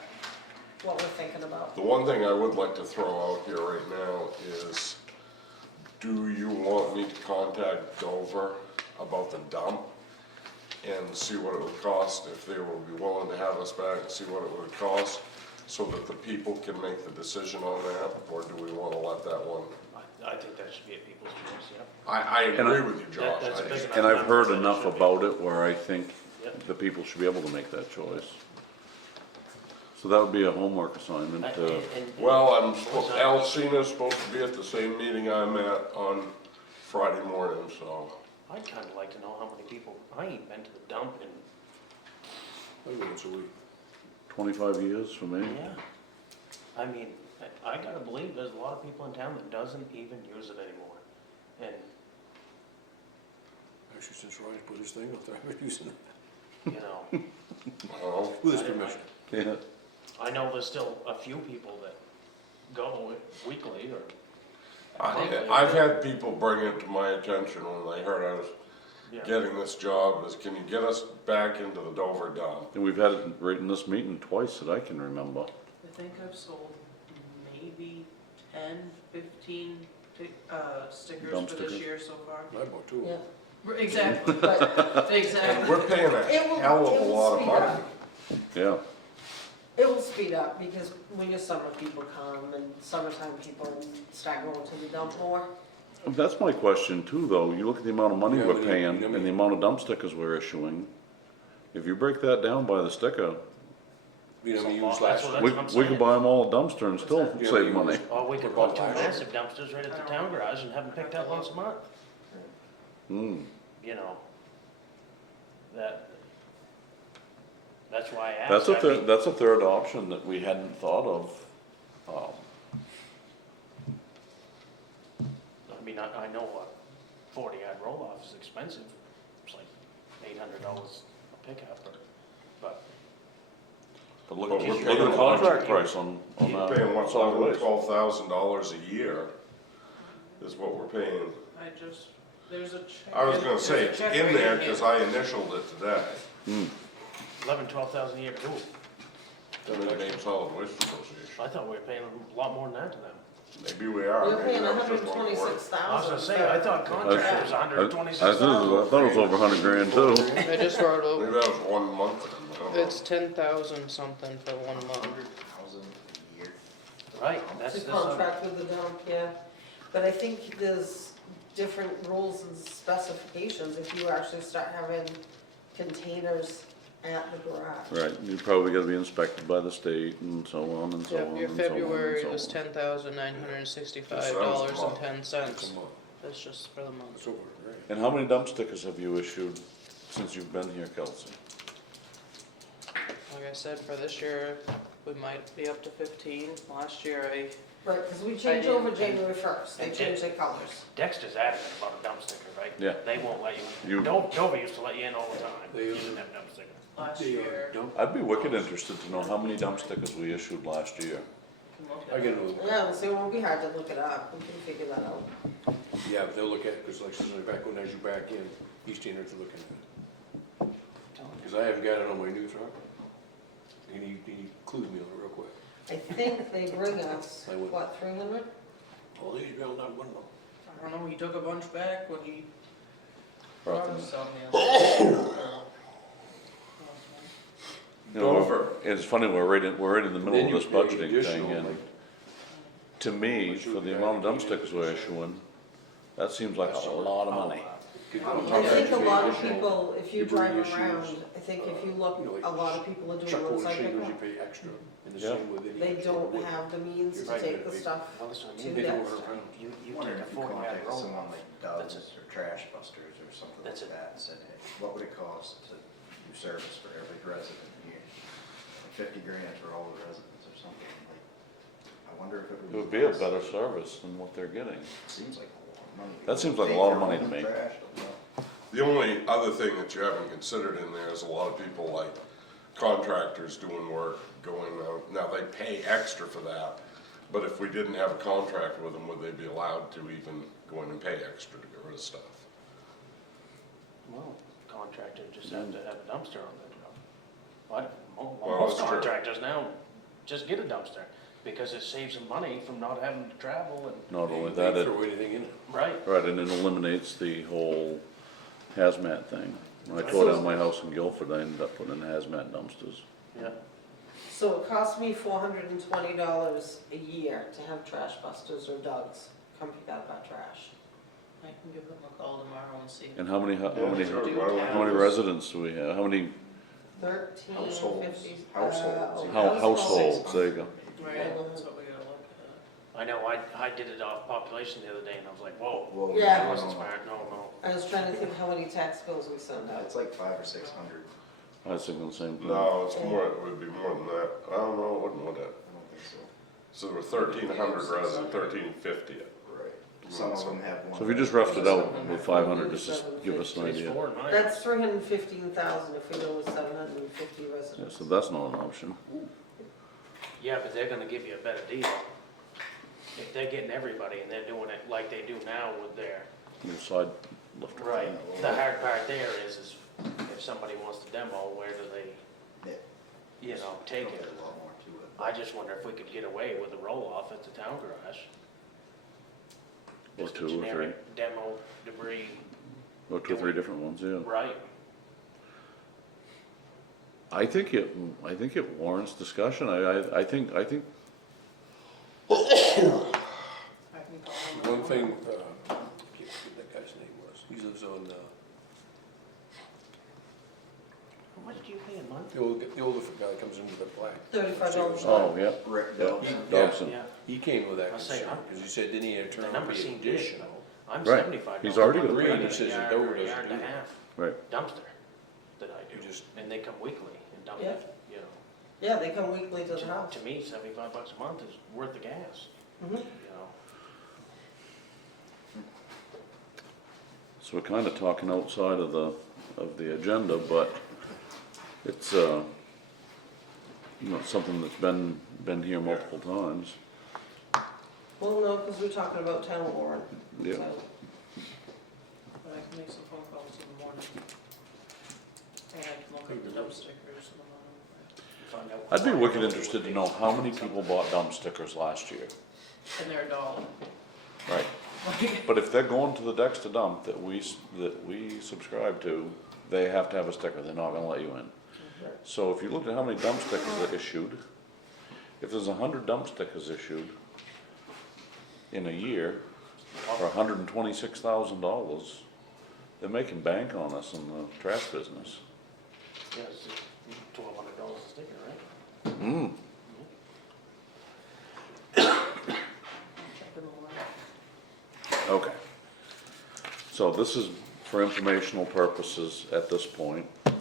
what we're thinking about. The one thing I would like to throw out here right now is, do you want me to contact Dover about the dump and see what it would cost, if they would be willing to have us back, and see what it would cost, so that the people can make the decision on that, or do we wanna let that one? I think that should be a people's choice, yeah. I agree with you, Josh. That's a big enough And I've number heard that it enough should be. about it where I think Yep. the people should be able to make that choice. So that would be a homework assignment to, Well, Alcina's supposed to be at the same meeting I'm at on Friday morning, so. I'd kind of like to know how many people, I ain't been to the dump in, Maybe once a week. 25 years for me. yeah. I mean, I gotta believe there's a lot of people in town that doesn't even use it anymore. And, Actually, since Ryan's put his thing up there, I've been using it, you know, Well, with his permission. Yeah. I know there's still a few people that go weekly or. I've had people bring it to my attention when they heard I was Yeah. getting this job, is can you get us back into the Dover dump? And we've had it right in this meeting twice that I can remember. I think I've sold maybe 10, 15 stickers Dump for this stickers? year so far. I bought two. Yeah, Exactly, but And exactly. we're paying It will- a hell of it a will lot of speed money. up. Yeah, it will speed up because when your summer people come and summertime people start going to the dump more. that's my question too, though. You look at the amount of money Yeah, we're but paying I mean- and the amount of dump stickers we're issuing. If you break that down by the sticker, You know, It's a we lot, used that's last. what we, what I'm we saying. could buy them all a dumpster and still Yeah, we save money. used- Or we could What put two about last massive dumpsters right at the town garage and have them picked up once a month, Hmm. you know? That's why I asked. That's a I third, mean, that's a third option that we hadn't thought of. I mean, I know a 40-yard roll-off is expensive, it's like $800 a pickup, but But look But at, we're look paying at the contract a- price on We're that. paying, what, solid waste. $12,000 a year is what we're paying. There's a check. I was gonna say, there's it's a check in right there, here. cause I initialed it today. 11,000-12,000 a year too. In the Maine Solid Waste Association. I thought we were paying a lot more than that to them. Maybe we are. We're Maybe paying that was just one $126,000. quote. I was gonna say, I thought contract was I $126,000. thought it was over 100 grand too. I just wrote Maybe that was 1 month ago. I don't know. It's 10,000 something for 1 month. Right, that's To the. contract with the dump, yeah. But I think there's different rules and specifications if you actually start having containers at the garage. Right, you probably gotta be inspected by the state and so on and so on Yep, and your so on February and was so on. $10,965.10. It's a month. That's just for the month. It's over a grand. And how many dump stickers have you issued since you've been here, Kelsey? Like I said, for this year, we might be up to 15. Last year, Right, because we changed I- over January 1st, they and- changed their colors. Dexter's adamant about a dump sticker, right? Yeah. They won't let You- you, Dover used to let you in all the time, They- you didn't have dump sticker. last They, year. don't- I'd be wicked interested to know how many dump stickers we issued last year. I get it. Yeah, so it won't be hard to look it up, we can figure that out. Yeah, they'll look at it, cause like, since back when, as you back in, each standards are looking at it. Cause I haven't got it on my new truck. And he clued me on it real quick. I think they bring us, I would- what, 300? Oh, these bailed out one of them. I don't know, he took a bunch back when he Brought brought them. us some. You know, Dover. It's funny, we're right in the middle Then of you this pay budgeting additional, thing, and like, to me, What you for the would amount of dump guarantee stickers we're issuing, that seems like a That's all. lot of money. could- I think a lot of additional people, if you debris drive issues, around, I think if you look, you know, like a lot of people are doing Truck roadside shingles, you pickup. pay extra, and the Yeah. same with any They extra don't wood. have the means You're to right, take it'd the be- stuff Well, that's what I to mean, They do Dexter. it around. you Wonder take a if you 40-yard contacted roll someone off. like That's Dove's or Trash Busters or something like That's it. that and said, hey, what would it cost to do service for every resident here? 50 grand for all the residents or something, like, I wonder if it It would. would be a better service than what they're getting. Seems like a lot of money. That seems like a Take lot of their money to own me. trash, you know. The only other thing that you haven't considered in there is a lot of people like contractors doing work going out. Now, they pay extra for that, but if we didn't have a contract with them, would they be allowed to even go in and pay extra to get rid of stuff? Well, contractor just have to have a dumpster on their job. What, Well, most that's true. contractors now just get a dumpster, because it saves them money from not having to travel and, Not only They that, it, throw anything in it. right? right, and it eliminates the whole hazmat thing. When I tore down my house in Guilford, I ended up putting in hazmat dumpsters. Yeah. So it cost me $420 a year to have Trash Busters or Doug's come pick up our trash. I can give him a call tomorrow and see. And how many sure, why don't we how many do this? residents do we have? How many 1350. Households. households, there you go. Right, that's what we gotta look at. I know, I did it off population the other day, and I was like, whoa, Whoa, Yeah. that no, wasn't no, no. smart, no. I was trying to think how many tax bills we send out. It's like 500 or 600, I was thinking the same thing. No, it's more, it would be more than that. I don't know, it wouldn't, would it? I don't think so. So there were 1,300 residents, 1,350. Right. Some of them have one. So if you just roughed it out with 500, just give us an It's idea. 4 and 9. That's 315,000 if we go with 750 Yeah, residents. so that's not an option. Yeah, but they're gonna give you a better deal. If they're getting everybody and they're doing it like they do now with their. Your side lifter. Right. The hard part there is if somebody wants to demo, where do they, Yeah. take There's it? a lot more to it. I just wonder if we could get away with a roll-off at the town garage. Or Just a two or three, generic demo debris, or two or three different ones, yeah. right? I think it warrants discussion. I think, I can call them. One thing, I can't forget what that guy's name was, he lives on, How much do you pay a month? the older guy that comes in with the black. $35. oh, yeah, Rick yeah, Dobson. Dobson. Yeah, He came with that I say, concern, because he said, didn't he have to the turn number around and pay seemed big, additional? I'm Right. $75. He's already a month gonna for pay. a He says the yard Dover or a doesn't yard do and a that. half Right. dumpster that I do, You just- and they come weekly and dump Yeah. it, Yeah, they come weekly to the house. To me, $75 a month is worth the gas, Mhm. So we're kind of talking outside of the agenda, but it's, something that's been here multiple times. Well, no, because we're talking about town warrant. Yeah. so. But I can make some phone calls in the morning. And I can look at the dump stickers in the morning. Find out I'd be what wicked it interested would to be. know how many people bought dump stickers last year. And they're $1. Right. But if they're going to the Dexter dump that we subscribe to, they have to have a sticker, they're not gonna let you in. So if you look at how many dump stickers are issued, if there's 100 dump stickers issued in a year for $126,000, they're making bank on us in the trash business. Yeah, it's $1,200 a sticker, right? Mm. Check in the morning. Okay. So this is for informational purposes at this point. The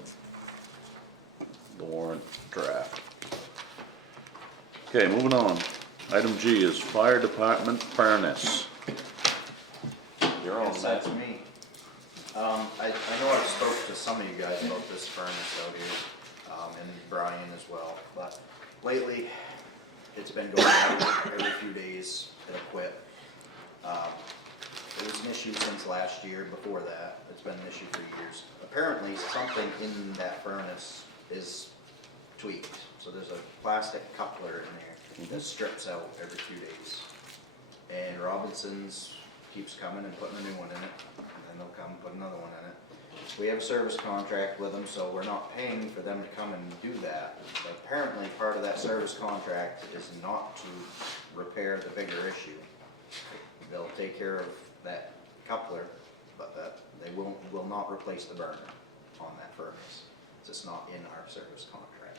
warrant draft. Okay, moving on. Item G is fire department furnace. You're on Yes, that. that's me. I know I've spoke to some of you guys about this furnace out here, and Brian as well, but lately, it's been going out every few days, it'll quit. It was an issue since last year, before that, it's been an issue for years. Apparently, something in that furnace is tweaked, so there's a plastic coupler in there that strips out every few days. And Robinson's keeps coming and putting a new one in it, and then they'll come and put another one in it. We have a service contract with them, so we're not paying for them to come and do that. But apparently, part of that service contract is not to repair the bigger issue. They'll take care of that coupler, but they will not replace the burner on that furnace. It's just not in our service contract.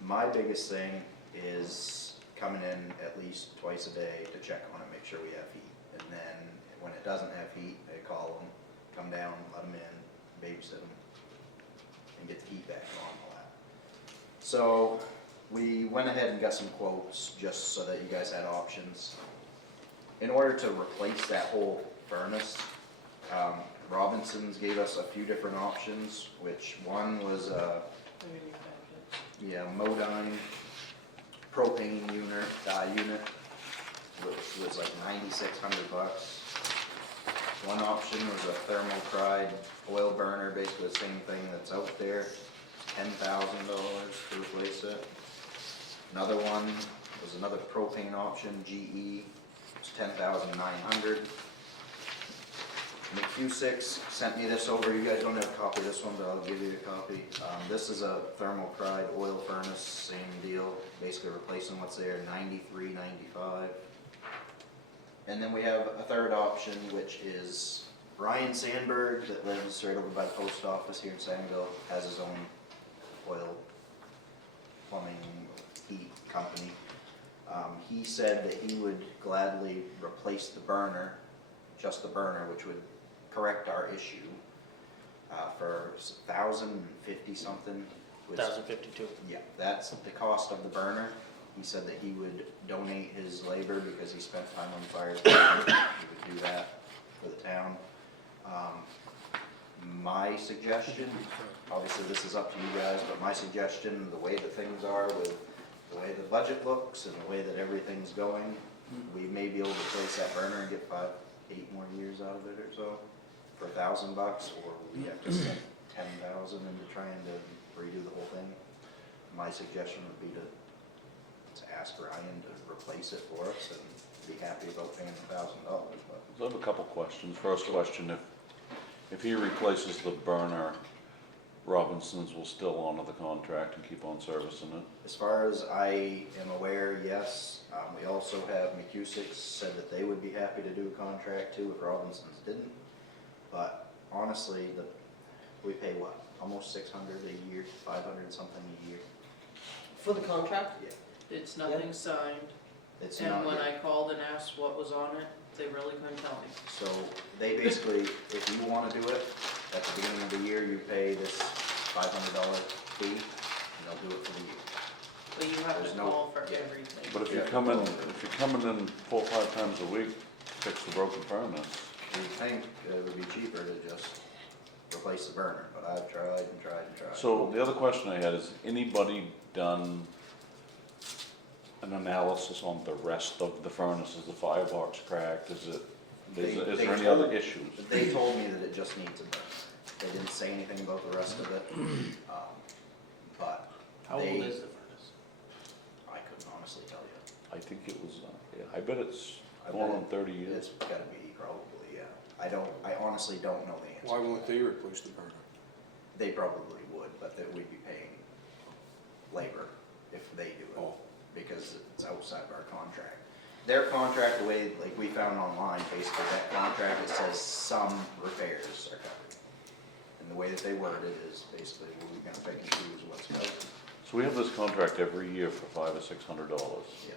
My biggest thing is coming in at least twice a day to check on it, make sure we have heat. And then when it doesn't have heat, I call them, come down, let them in, babysit them, and get the heat back on and all that. So we went ahead and got some quotes just so that you guys had options. In order to replace that whole furnace, Robinsons gave us a few different options, which one was Modine propane unit, which was like $9,600. One option was a thermocrite oil burner, basically the same thing that's out there, $10,000 to replace it. Another one was another propane option, GE, it's $10,900. McCusick sent me this over, you guys don't have a copy of this one, but I'll give you a copy. This is a thermocrite oil furnace, same deal, basically replacing what's there, $93.95. And then we have a third option, which is Ryan Sandberg, that lives right over by the post office here in Sangerville, has his own oil plumbing heat company. He said that he would gladly replace the burner, just the burner, which would correct our issue, for $1,050 something. which- $1,052. Yeah, that's the cost of the burner. He said that he would donate his labor because he spent time on the fire department. He would do that for the town. My suggestion, obviously this is up to you guys, but my suggestion, the way that things are with the way the budget looks and the way that everything's going, we may be able to place that burner and get 5, 8 more years out of it or so for $1,000, or we have to spend 10,000 into trying to redo the whole thing. My suggestion would be to ask Ryan to replace it for us and be happy about paying $1,000, but. So I have a couple questions. First question, if he replaces the burner, Robinsons will still honor the contract and keep on servicing it? As far as I am aware, yes. We also have McCusick said that they would be happy to do a contract too if Robinsons didn't. But honestly, we pay what, almost 600 a year, 500 something a year. For the contract? Yeah, It's nothing signed, it's and not. when I called and asked what was on it, they really couldn't tell me. So they basically, if you want to do it, at the beginning of the year, you pay this $500 fee, and they'll do it for the year. But you have There's to no- call for yeah. everything. But if you're coming in 4 or 5 times a week to fix the broken furnace, We think it would be cheaper to just replace the burner, but I've tried and tried and tried. so the other question I had is, anybody done an analysis on the rest of the furnace? Is the firebox cracked? Is They there any told- other issues? They told me that it just needs a burner. They didn't say anything about the rest of it. But How old they, is the furnace? I couldn't honestly tell you. I think it was, yeah, I bet it's I going bet on 30 years. It's gotta be probably, yeah. I honestly don't know the answer. Why won't they replace the burner? They probably would, but that we'd be paying labor if they do it. Oh. Because it's outside of our contract. Their contract, the way, like we found online, basically that contract, it says some repairs are covered. And the way that they word it is basically, we're gonna pick and choose what's covered. So we have this contract every year for $500 or $600. Yeah.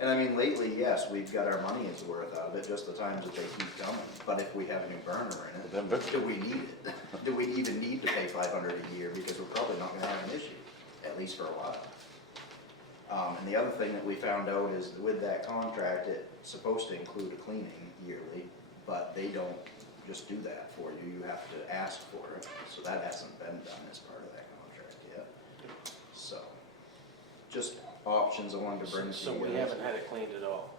And I mean, lately, yes, we've got our money's worth out of it, just the times that they keep coming. But if we have a new burner in Then it, Victor- do we need it? Do we even need to pay 500 a year? Because we're probably not gonna have an issue, at least for a while. And the other thing that we found out is with that contract, it's supposed to include a cleaning yearly, but they don't just do that for you. You have to ask for it. So that hasn't been done as part of that contract yet. So, just options I wanted to bring to So you we guys. haven't had it cleaned at all.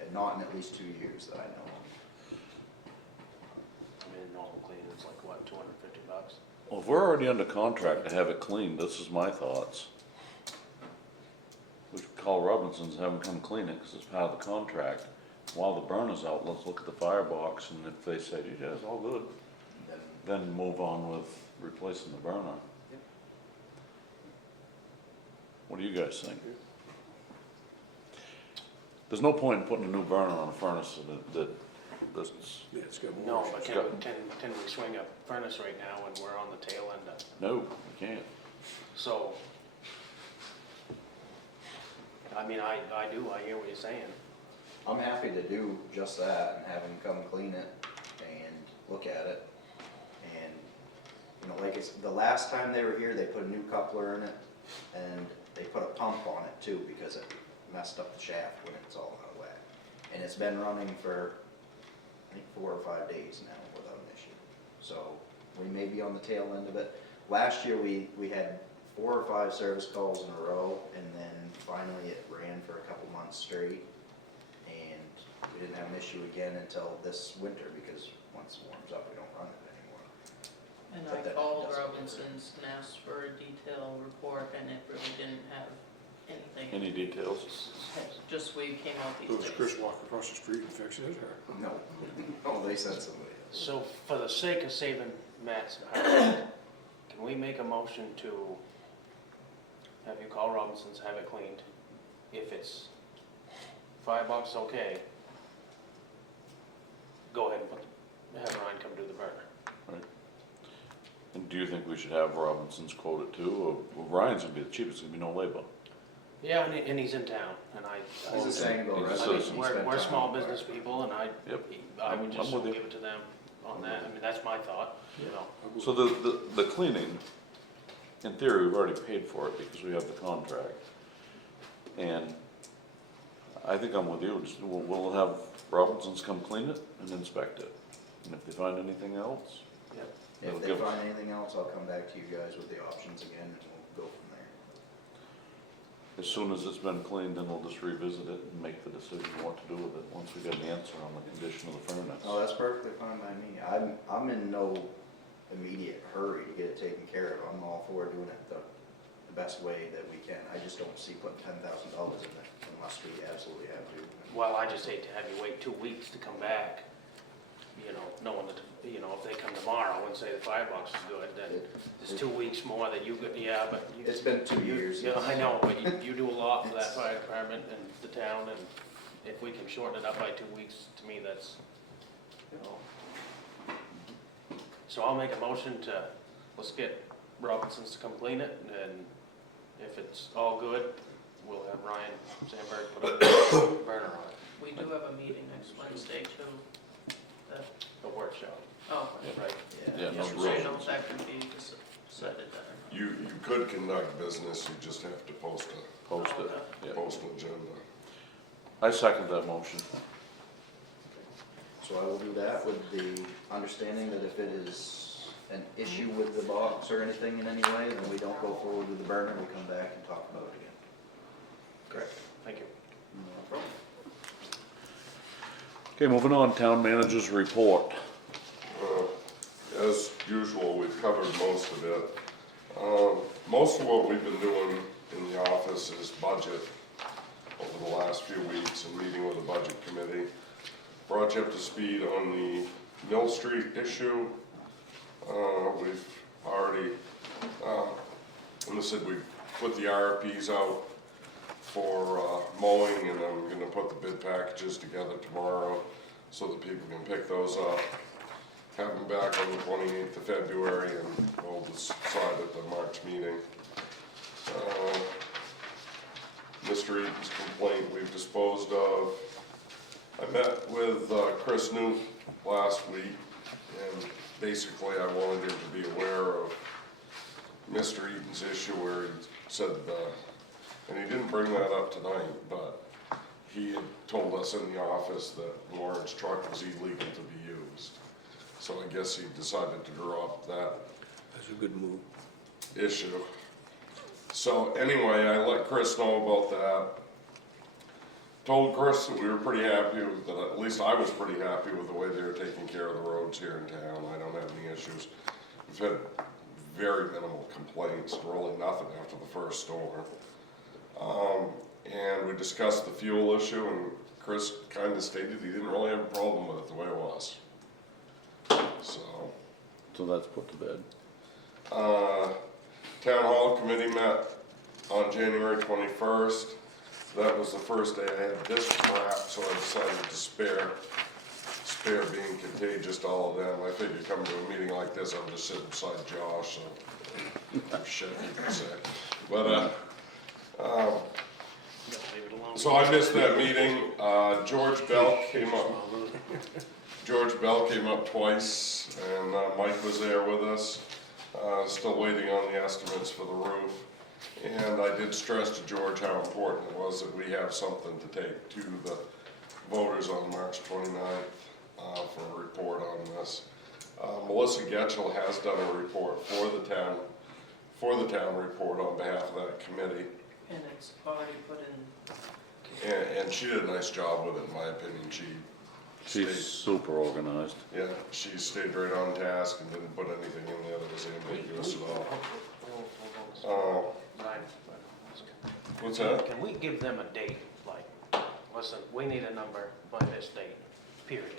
And not in at least 2 years that I know of. I mean, normal cleaning is like, what, $250? Well, if we're already under contract to have it cleaned, this is my thoughts. We could call Robinsons, have them come clean it, because it's part of the contract. While the burner's out, let's look at the firebox, and if they say, yeah, it's all good, Then then move on with replacing the burner. Yep. What do you guys think? There's no point in putting a new burner on a furnace that's, Yeah, it's got No, more. but can we swing a furnace right now when we're on the tail end of, no, you can't. so. I mean, I do, I hear what you're saying. I'm happy to do just that and have them come clean it and look at it. And, you know, like it's, the last time they were here, they put a new coupler in it and they put a pump on it too because it messed up the shaft when it's all out of whack. And it's been running for, I think, 4 or 5 days now without an issue. So we may be on the tail end of it. Last year, we had 4 or 5 service calls in a row, and then finally it ran for a couple months straight. And we didn't have an issue again until this winter, because once it warms up, we don't run it anymore. And But I that called doesn't- Robinsons and asked for a detailed report, and it really didn't have anything. Any details? Just we came out these Does days. Chris walk across the street and fix it, or? No, no, they sent somebody else. So for the sake of saving Matt's house, can we make a motion to have you call Robinsons, have it cleaned? If it's $5, okay. Go ahead and have Ryan come do the burner. And do you think we should have Robinsons quote it too, or Ryan's gonna be the cheapest, gonna be no labor? Yeah, and he's in town, and I. He's the same about He's a residents. I mean, citizen. we're small business people, and I Yep. would I'm just with you. give it to them on that. I mean, that's my thought, you know. So the cleaning, in theory, we've already paid for it because we have the contract. And I think I'm with you, just, we'll have Robinsons come clean it and inspect it. And if they find anything else, Yep. It'll If they give us- find anything else, I'll come back to you guys with the options again, and we'll go from there. as soon as it's been cleaned, then we'll just revisit it and make the decision what to do with it, once we get an answer on the condition of the furnace. Oh, that's perfectly fine by me. I'm in no immediate hurry to get it taken care of. I'm all for doing it the best way that we can. I just don't see putting $10,000 in it unless we absolutely have to. Well, I just hate to have you wait 2 weeks to come back, you know, knowing that, you know, if they come tomorrow and say the firebox is good, then it's 2 weeks more that you could, yeah, but. It's been 2 years. Yeah, I know, but you do a lot for that fire department and the town, and if we can shorten it up by 2 weeks, to me, that's, you know. So I'll make a motion to, let's get Robinsons to come clean it, and if it's all good, we'll have Ryan Sandberg put a burner on it, We do have a meeting next Wednesday too. a workshop, Oh, right? Yeah, no so rush. you know that could be decided then. You could conduct business, you just have to post Post it, yeah. an agenda. I second that motion. So I will do that with the understanding that if it is an issue with the box or anything in any way, then we don't go forward with the burner, we come back and talk about it again. Correct. Thank you. No problem. Okay, moving on, town manager's report. As usual, we've covered most of it. Most of what we've been doing in the office is budget over the last few weeks and meeting with the budget committee. Brought you up to speed on the Mill Street issue. We've already, and I said we've put the RFPs out for mowing, and I'm gonna put the bid packages together tomorrow so that people can pick those up. Have them back on the 28th of February, and we'll decide at the March meeting. Mr. Eaton's complaint we've disposed of. I met with Chris Newt last week, and basically I wanted him to be aware of Mr. Eaton's issue where he said, and he didn't bring that up tonight, but he had told us in the office that Lauren's truck was illegal to be used. So I guess he decided to drop that That's a good move. issue. So anyway, I let Chris know about that. Told Chris that we were pretty happy with that, at least I was pretty happy with the way they were taking care of the roads here in town. I don't have any issues. We've had very minimal complaints, really nothing after the first storm. And we discussed the fuel issue, and Chris kind of stated he didn't really have a problem with it the way it was. So that's put to bed. Town Hall Committee met on January 21st. That was the first day I had this crap, so I decided to spare being contagious to all of them. I figured coming to a meeting like this, I'll just sit beside Josh, so I'm shit, you can say. But, Leave it alone. so I missed that meeting. George Bell came up twice, and Mike was there with us. Still waiting on the estimates for the roof. And I did stress to George how important it was that we have something to take to the voters on March 29th for a report on this. Melissa Getchell has done a report for the town report on behalf of that committee. And it's already put in. And she did a nice job with it, in my opinion. She's super organized. Yeah, she stayed right on task and didn't put anything in there that was ambiguous at all. Ryan, What's that? can we give them a date, like, listen, we need a number by this date, period.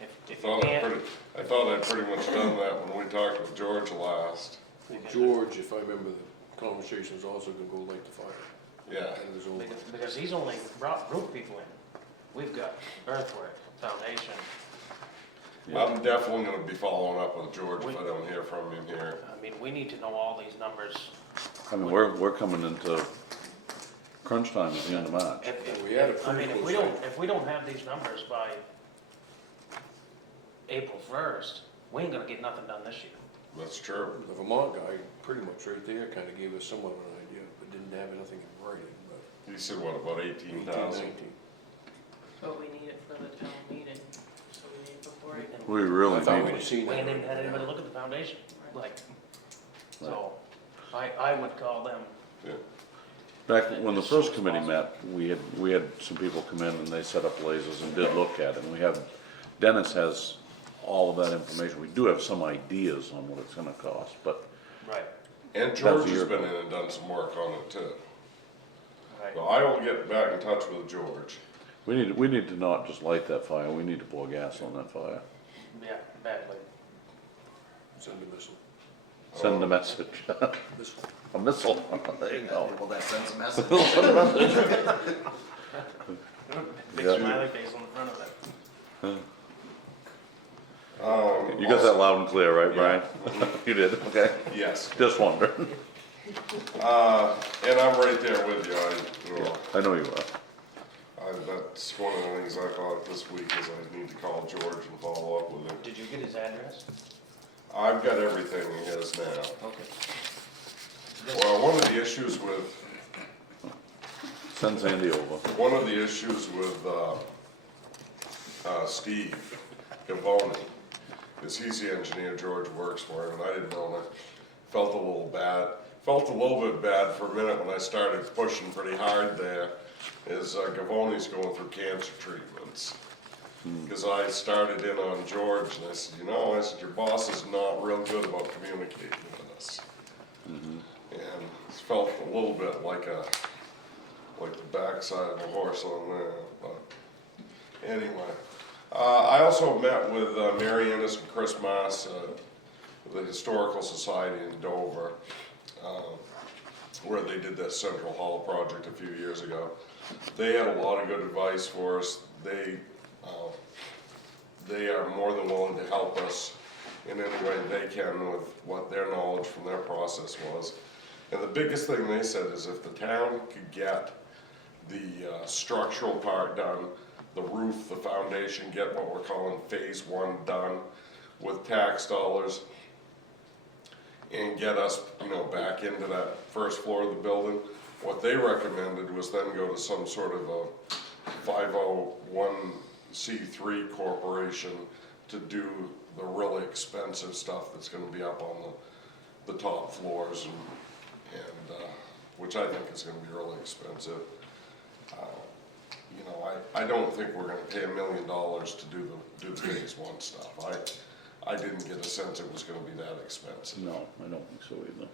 If you can't, I thought I'd pretty much done that when we talked with George last. George, if I remember the conversation, was also gonna go light the fire. Yeah. And it was over. because he's only brought group people in. We've got earthwork, foundation. I'm definitely gonna be following up with George if I don't hear from him here. I mean, we need to know all these numbers. I mean, we're coming into crunch time at the end of March. We had a I mean, pretty if we don't have these numbers by April 1st, we ain't gonna get nothing done this year. That's true. The Vermont guy, pretty much right there, kinda gave us somewhat of an idea, but didn't have anything in writing, but. He said, what, about 18,000? 19. But we need it for the town meeting, so we need it before it. We really I thought need we'd it. seen We that. ain't even had anybody look at the foundation, like, so, I would call them. Yeah. Back when the first committee met, we had some people come in and they set up lasers and did look at it. And we have, Dennis has all of that information. We do have some ideas on what it's gonna cost, but Right, And George has been in and done some work on it too. right. So I will get back in touch with George. we need to not just light that fire, we need to pour gas on that fire. Yeah, badly. Send a missile. Send a message, Missile. a missile, there you go. Well, that sends a message. Big Yeah. smiley face on the front of it. You got that loud and clear, right, Brian? You did, okay, Yes, just wondering. and I'm right there with you, I know you are. That's one of the things I thought this week is I need to call George and follow up with him. Did you get his address? I've got everything he has now. Okay. Well, one of the issues with, Send Sandy over. one of the issues with, Steve Gavoni is he's the engineer George works for him, and I didn't know that. Felt a little bit bad for a minute when I started pushing pretty hard there, is Gavoni's going through cancer treatments. Because I started in on George and I said, your boss is not real good about communicating with us. And it felt a little bit like the backside of a horse on there, but anyway. I also met with Mary Ennis and Chris Mass, the Historical Society in Dover, where they did that Central Hall project a few years ago. They had a lot of good advice for us. They are more than willing to help us in any way they can with what their knowledge from their process was. And the biggest thing they said is if the town could get the structural part done, the roof, the foundation, get what we're calling phase one done with tax dollars, and get us, back into that first floor of the building, what they recommended was then go to some sort of a 501c3 corporation to do the really expensive stuff that's gonna be up on the top floors and which I think is gonna be really expensive. I don't think we're gonna pay $1 million to do the phase one stuff. I didn't get a sense it was gonna be that expensive. No, I don't think so either.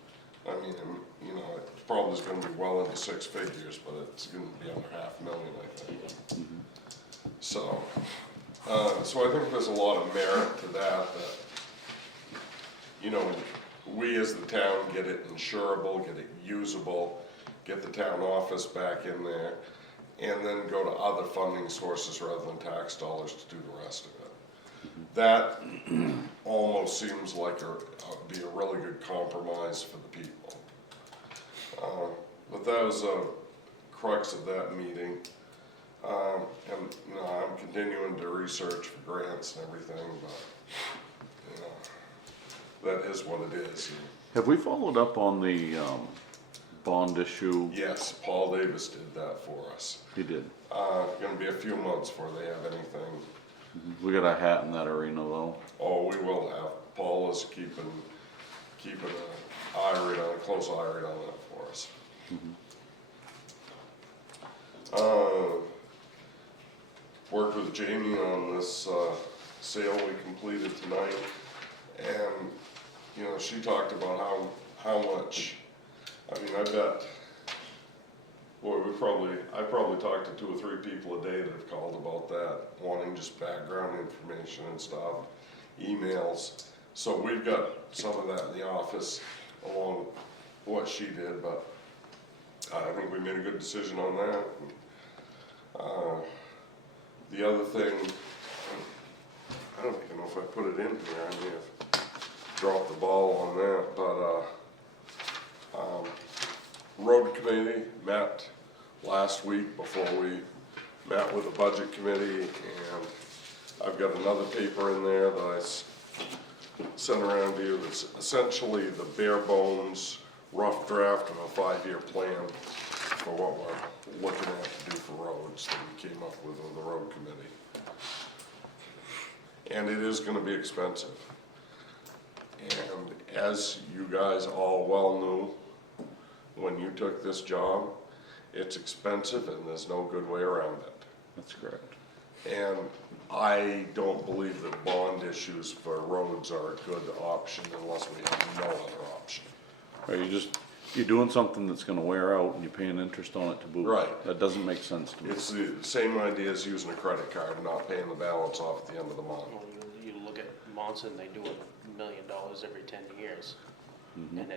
I mean, it probably is gonna be well into six figures, but it's gonna be under $500,000, I think. So I think there's a lot of merit to that, we as the town get it insurable, get it usable, get the town office back in there, and then go to other funding sources rather than tax dollars to do the rest of it. That almost seems like be a really good compromise for the people. But that was a crux of that meeting. I'm continuing to research for grants and everything, but that is what it is. Have we followed up on the bond issue? Yes, Paul Davis did that for us. He did. Gonna be a few months before they have anything. We got our hat in that arena though. Oh, we will have. Paul is keeping a close eye right on that for us. Worked with Jamie on this sale we completed tonight, and she talked about how much. I mean, I bet. Boy, I probably talked to 2 or 3 people a day that have called about that, wanting just background information and stuff, emails. So we've got some of that in the office along with what she did, but I think we made a good decision on that. The other thing, I don't even know if I put it in here, I may have dropped the ball on that, but road committee met last week before we met with the budget committee, and I've got another paper in there that I sent around to you that's essentially the bare bones rough draft of a 5-year plan for what we're looking at to do for roads that we came up with the road committee. And it is gonna be expensive. And as you guys all well knew, when you took this job, It's expensive and there's no good way around it. That's correct. And I don't believe that bond issues for roads are a good option unless we have no other option. Or you're doing something that's gonna wear out and you're paying interest on it to boot. Right. That doesn't make sense to me. It's the same idea as using a credit card and not paying the balance off at the end of the month. Well, you look at Monson, they do $1 million every 10 years. And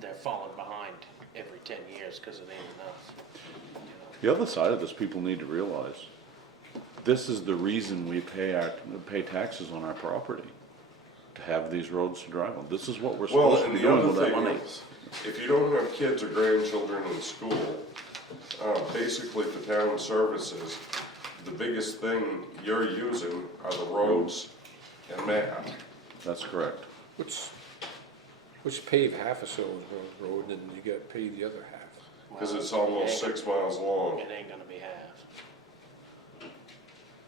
they're falling behind every 10 years because it ain't enough. You know? The other side of this, people need to realize, this is the reason we pay taxes on our property, to have these roads to drive on. This is what we're Well, supposed to and be the doing other with that thing money. is, if you don't have kids or grandchildren in school, basically for town services, the biggest thing you're using are the roads and math. That's correct. Which pave half of Silver's Road and then you get paid the other half. Cause it's almost 6 miles long, It ain't gonna be half.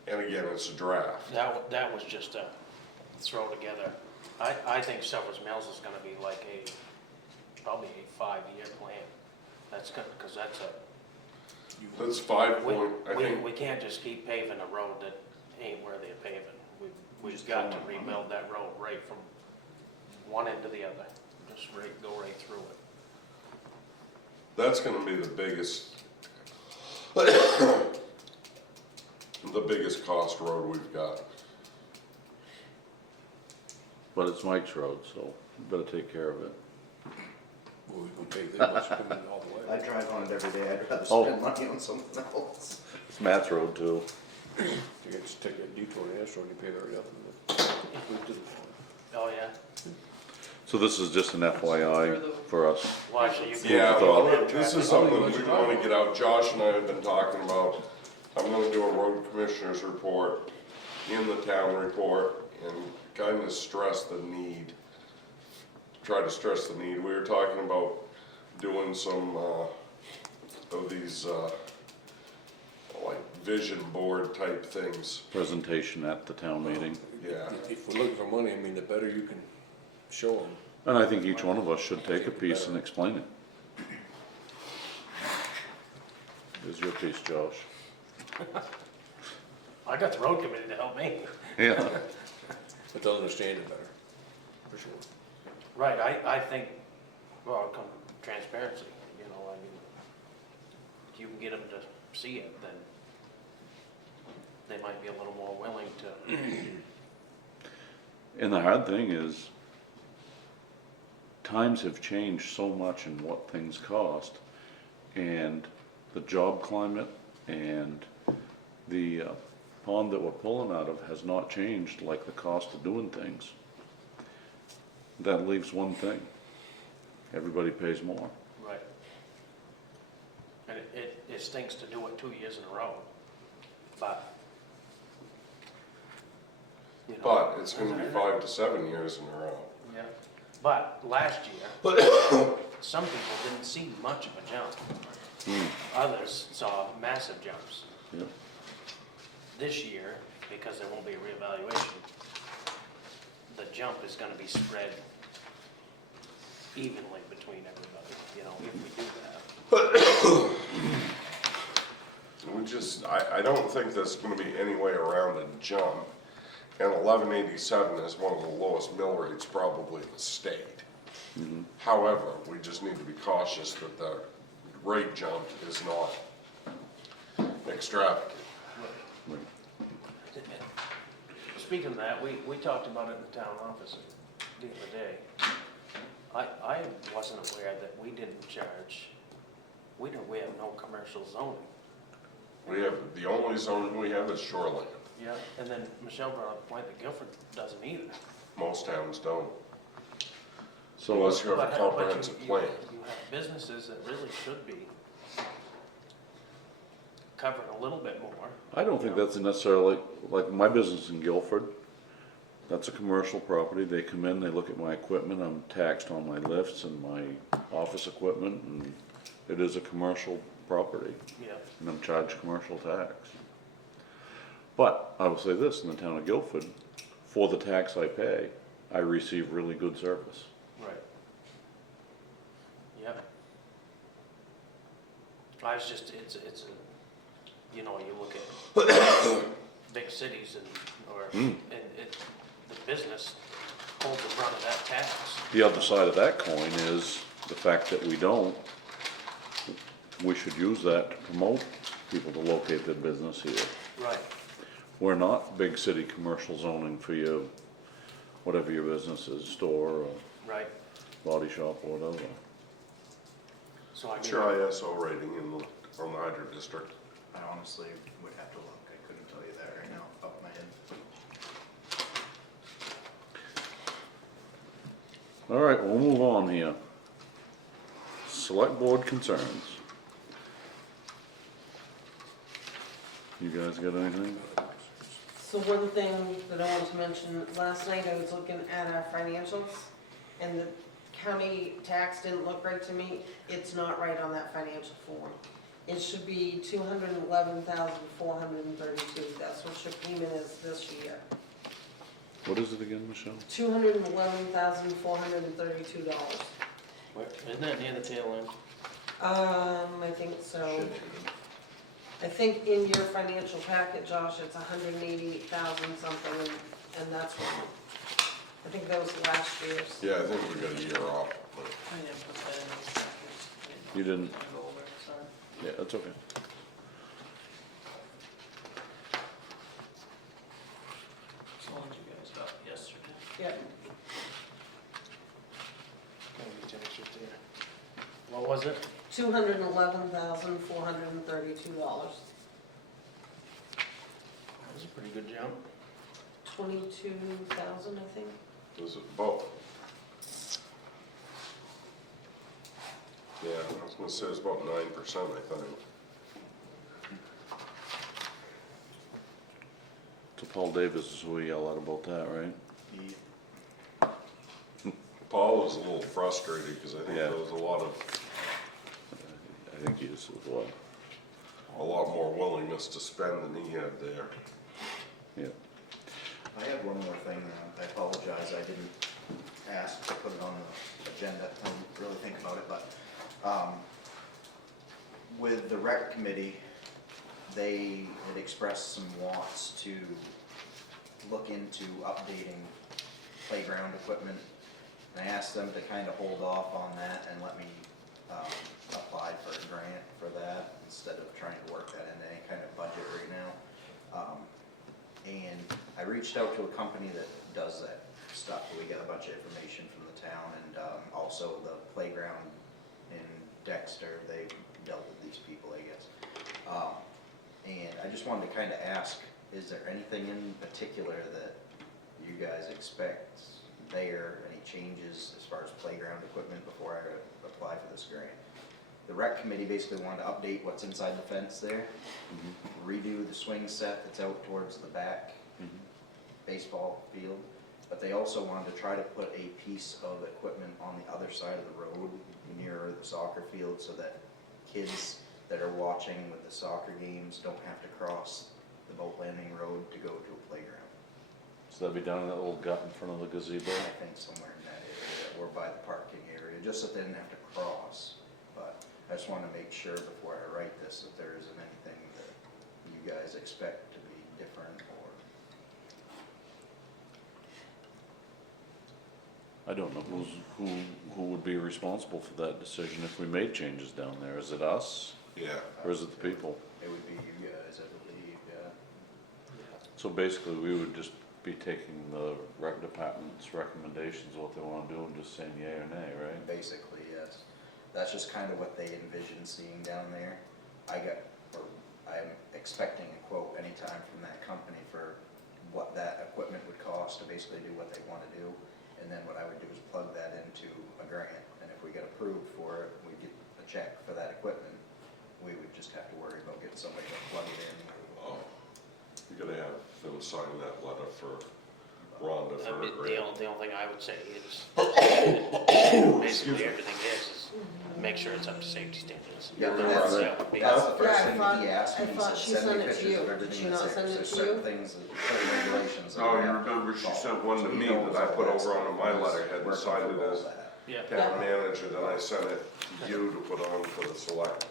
and again, it's a draft. That was just a throw together. I think Silver's Mills is gonna be like probably a 5-year plan. That's good, cause that's That's 5 point, I we think, can't just keep paving a road that ain't worthy of paving. We've got to rebuild that road right from one end to the other, just go right through it. that's gonna be the biggest, the biggest cost road we've got. But it's Mike's road, so you better take care of it. Well, we pay that much coming all the I way. drive on it every day, I'd rather Oh. spend money on something else. It's Matt's road too. You can just take a detour to Astro and you pay it right up. And Oh, yeah? So this is just an FYI for us. Well, actually, you. Yeah, Food for well, this is something we wanna get out, Josh and I have been talking about, I'm gonna do a road commissioners report in the town report and kinda stress the need, try to stress the need, we were talking about doing some, of these, like vision board type things, Presentation at the town meeting. yeah. If we're looking for money, I mean, the better you can show them. And I think each one of us should take a piece and explain it. Here's your piece, Josh. I got the road committee to help me. Yeah. But they'll understand it better, for sure. Right, I think, well, come transparency, you know, I mean, if you can get them to see it, then they might be a little more willing to. And the hard thing is, times have changed so much in what things cost, and the job climate and the pond that we're pulling out of has not changed like the cost of doing things. That leaves one thing, everybody pays more. Right. And it stinks to do it 2 years in a row, but. You know, But it's gonna be 5 to 7 years in a row. Yeah, but last year, some people didn't see much of a jump. Others saw massive jumps. Yeah. This year, because there won't be a reevaluation, the jump is gonna be spread evenly between everybody, you know, if we do that. We just, I don't think there's gonna be any way around a jump. And 1187 is one of the lowest mill rates probably in the state. However, we just need to be cautious that the rate jump is not extravagant. Speaking of that, we talked about it in the town office the other day. I wasn't aware that we didn't charge, we have no commercial zoning. We have, the only zoning we have is shoreline. Yeah, and then Michelle brought up the point that Guilford doesn't either. Most towns don't, So unless you have a But comprehensive you plan. have businesses that really should be covered a little bit more. I don't think that's necessarily, like my business in Guilford, that's a commercial property, they come in, they look at my equipment, I'm taxed on my lifts and my office equipment, and it is a commercial property, Yeah, and I'm charged commercial tax. But I will say this, in the town of Guilford, for the tax I pay, I receive really good service. right. Yep. I was just, it's a, you know, you look at big cities and, or, and it, the business holds the brunt of that tax. The other side of that coin is the fact that we don't, we should use that to promote people to locate their business here. Right. We're not big city commercial zoning for you, whatever your business is, store or Right, body shop or whatever. so I What's mean, your ISO rating on the hydro district? I honestly would have to look, I couldn't tell you that right now, off the top of my head. All right, we'll move on here. Select board concerns. You guys got anything? So one thing that I wanted to mention, last night I was looking at our financials, and the county tax didn't look right to me. It's not right on that financial form. It should be $211,432, that's what your payment is this year. What is it again, Michelle? $211,432. isn't that near the tail end? I think so. I think in your financial packet, Josh, it's 188,000 something, and that's wrong. I think that was last year's. Yeah, I think we got a year off, but I didn't put that in the package. You didn't? Go over it, sorry. Yeah, that's okay. As long as you guys got it yesterday. Yep. Gotta be taxed right there. What was it? $211,432. That was a pretty good jump. 22,000, I think. was it both? Yeah, I was gonna say it's about 9%, I think. So Paul Davis is who we yell at about that, right? Paul was a little frustrated because I think Yeah. there was I think he is as well. a lot more willingness to spend than he had there. Yeah. I had one more thing, I apologize, I didn't ask to put it on the agenda, I didn't really think about it, but, with the rec committee, they had expressed some wants to look into updating playground equipment. And I asked them to kind of hold off on that and let me, apply for a grant for that instead of trying to work that into any kind of budget right now. And I reached out to a company that does that stuff, we get a bunch of information from the town, and also the playground in Dexter, they dealt with these people, I guess. And I just wanted to kind of ask, is there anything in particular that you guys expect there, any changes as far as playground equipment before I apply for this grant? The rec committee basically wanted to update what's inside the fence there, redo the swing set that's out towards the back baseball field, but they also wanted to try to put a piece of equipment on the other side of the road nearer the soccer field so that kids that are watching with the soccer games don't have to cross the boat landing road to go to a playground. So that'd be down in that little gut in front of the gazebo? I think somewhere in that area or by the parking area, just that they didn't have to cross. But I just want to make sure before I write this that there isn't anything that you guys expect to be different or. I don't know who would be responsible for that decision if we made changes down there. Is it us Yeah. or is it the people? It would be you guys, I believe, yeah. So basically, we would just be taking the rec department's recommendations, what they wanna do, and just saying yay or nay, right? Basically, yes. That's just kind of what they envision seeing down there. I'm expecting a quote anytime from that company for what that equipment would cost to basically do what they want to do. And then what I would do is plug that into a grant, and if we get approved for it, we get a check for that equipment. We would just have to worry about getting somebody to plug it in. Oh, you gotta have them sign that letter for Rhonda I for mean, a grant. the only thing I would say is, basically everything is make sure it's up to safety standards. Yeah, Otherwise, that's- that would be- That's the Yeah, first I thing thought- that he asked me, I he thought said, she send me sent it to pictures you. of Did everything she that's not there, send it there's to certain you? things, certain regulations. that Oh, we you have to remember she follow. sent one to So he me knows that I all put that over stuff. on my He's letterhead and working signed it through all as that. Yeah. town manager, then I sent it to you to put on for the select.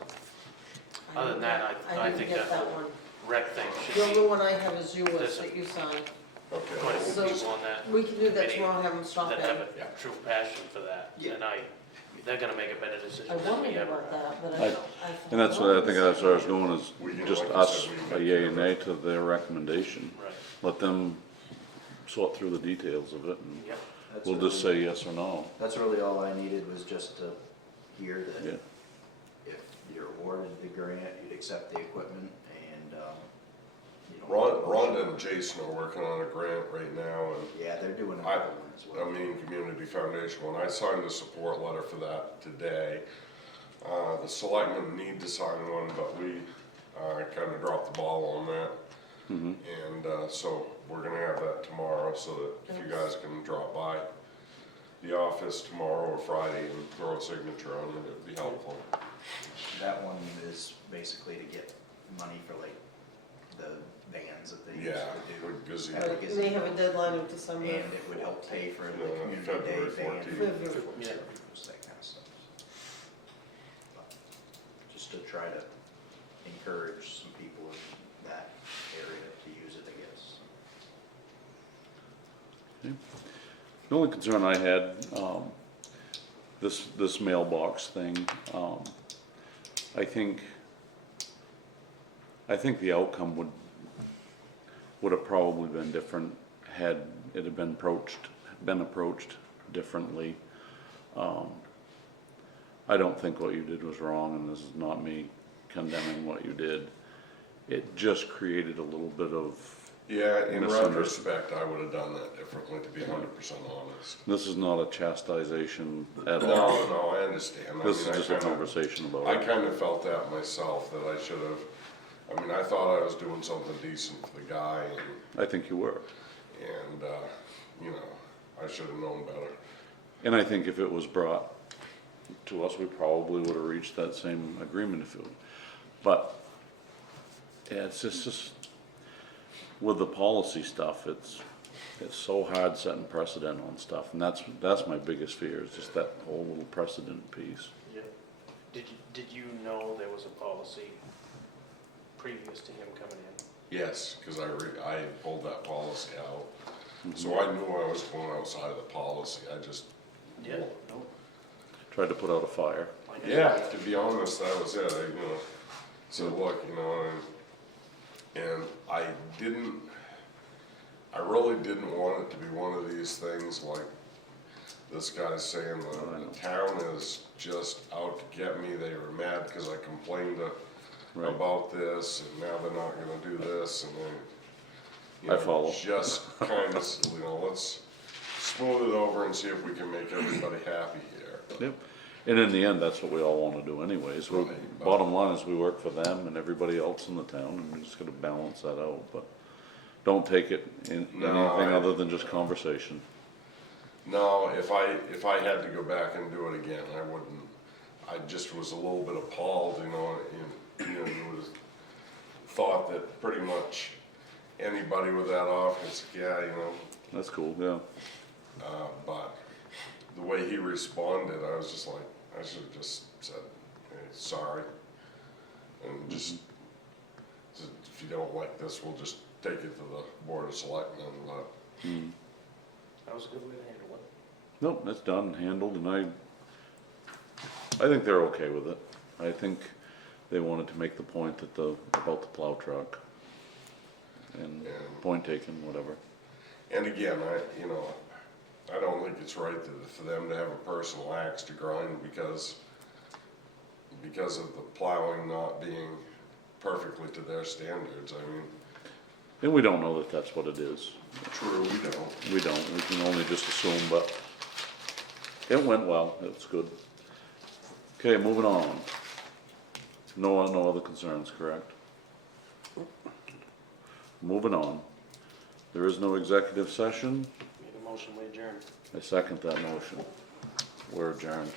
Other than that, I didn't think get that that one. rec thing The should only be one I have is yours There's a- that you signed. quite a Okay, few So- people on that We can do that Committee tomorrow, have them stop that in. have a true passion for that. Yeah. And they're gonna make a better decision I than wondered we ever about have. that, but I- I thought. And that's what I think that's where I was going, is We can, just like you us, said, we a can yay make and nay to their recommendation. Right, Let them sort through the details of it, and yep. That's we'll just really- say yes or no. That's really all I needed, was just to hear Yeah. that if you're awarded the grant, you'd accept the equipment and, you know. Rhonda and Jason are working on a grant right now, and Yeah, they're doing I- another one as well. Community Foundation one, I signed a support letter for that today. The selectmen need to sign one, but we, kinda dropped the ball on that. Mhm. And, so we're gonna have that tomorrow, so that if you guys can drop by the office tomorrow or Friday and throw a signature on it, it'd be helpful. That one is basically to get money for like the vans that they use Yeah, to do. because Right, and they have a deadline of December. And it would help pay for the community day February van. 14th. Yeah. That kind of stuff. Just to try to encourage some people in that area to use it, I guess. The only concern I had, this mailbox thing, I think the outcome would have probably been different had it had been approached differently. I don't think what you did was wrong, and this is not me condemning what you did. It just created a little bit of, Yeah, in Misunderstood. retrospect, I would have done that differently, to be 100% honest. this is not a chastisation at No, all. no, I understand. I This is mean, I just a kinda- conversation about I it. kind of felt that myself, that I should have, I thought I was doing something decent for the guy, I think you were. and, I should have known better. And I think if it was brought to us, we probably would have reached that same agreement if it, but, yeah, it's just, with the policy stuff, it's so hard setting precedent on stuff, and that's my biggest fear, is just that whole little precedent piece. Yeah. Did you know there was a policy previous to him coming in? Yes, because I pulled that policy out, so I knew I was going outside of the policy, I just. Yeah. No. Tried to put out a fire. Yeah, to be honest, that was it, said, look, and I really didn't want it to be one of these things like this guy's saying the town is just out to get me, they were mad because I complained Right. about this, and now they're not gonna do this, and then, I follow. just kind of, let's smooth it over and see if we can make everybody happy here. Yep. And in the end, that's what we all wanna do anyways. Right. Bottom line is we work for them and everybody else in the town, and we just gotta balance that out, but don't take it in No, anything I- other than just conversation. No, if I had to go back and do it again, I wouldn't. I just was a little bit appalled, and you would have thought that pretty much anybody with that office, yeah, That's cool, yeah. but the way he responded, I was just like, I should have just said, hey, sorry. And just, said, if you don't like this, we'll just take it to the Board of Selectmen, but That was a good way to handle it. Nope, that's done, handled, and I think they're okay with it. I think they wanted to make the point that about the plow truck. And Yeah. point taken, whatever. And again, I don't think it's right for them to have a personal axe to grind because of the plowing not being perfectly to their standards. And we don't know that that's what it is. True, we don't. We don't, we can only just assume, but it went well, it's good. Okay, moving on. No other concerns, correct? Moving on. There is no executive session. Made a motion, we adjourn. I second that motion. We're adjourned.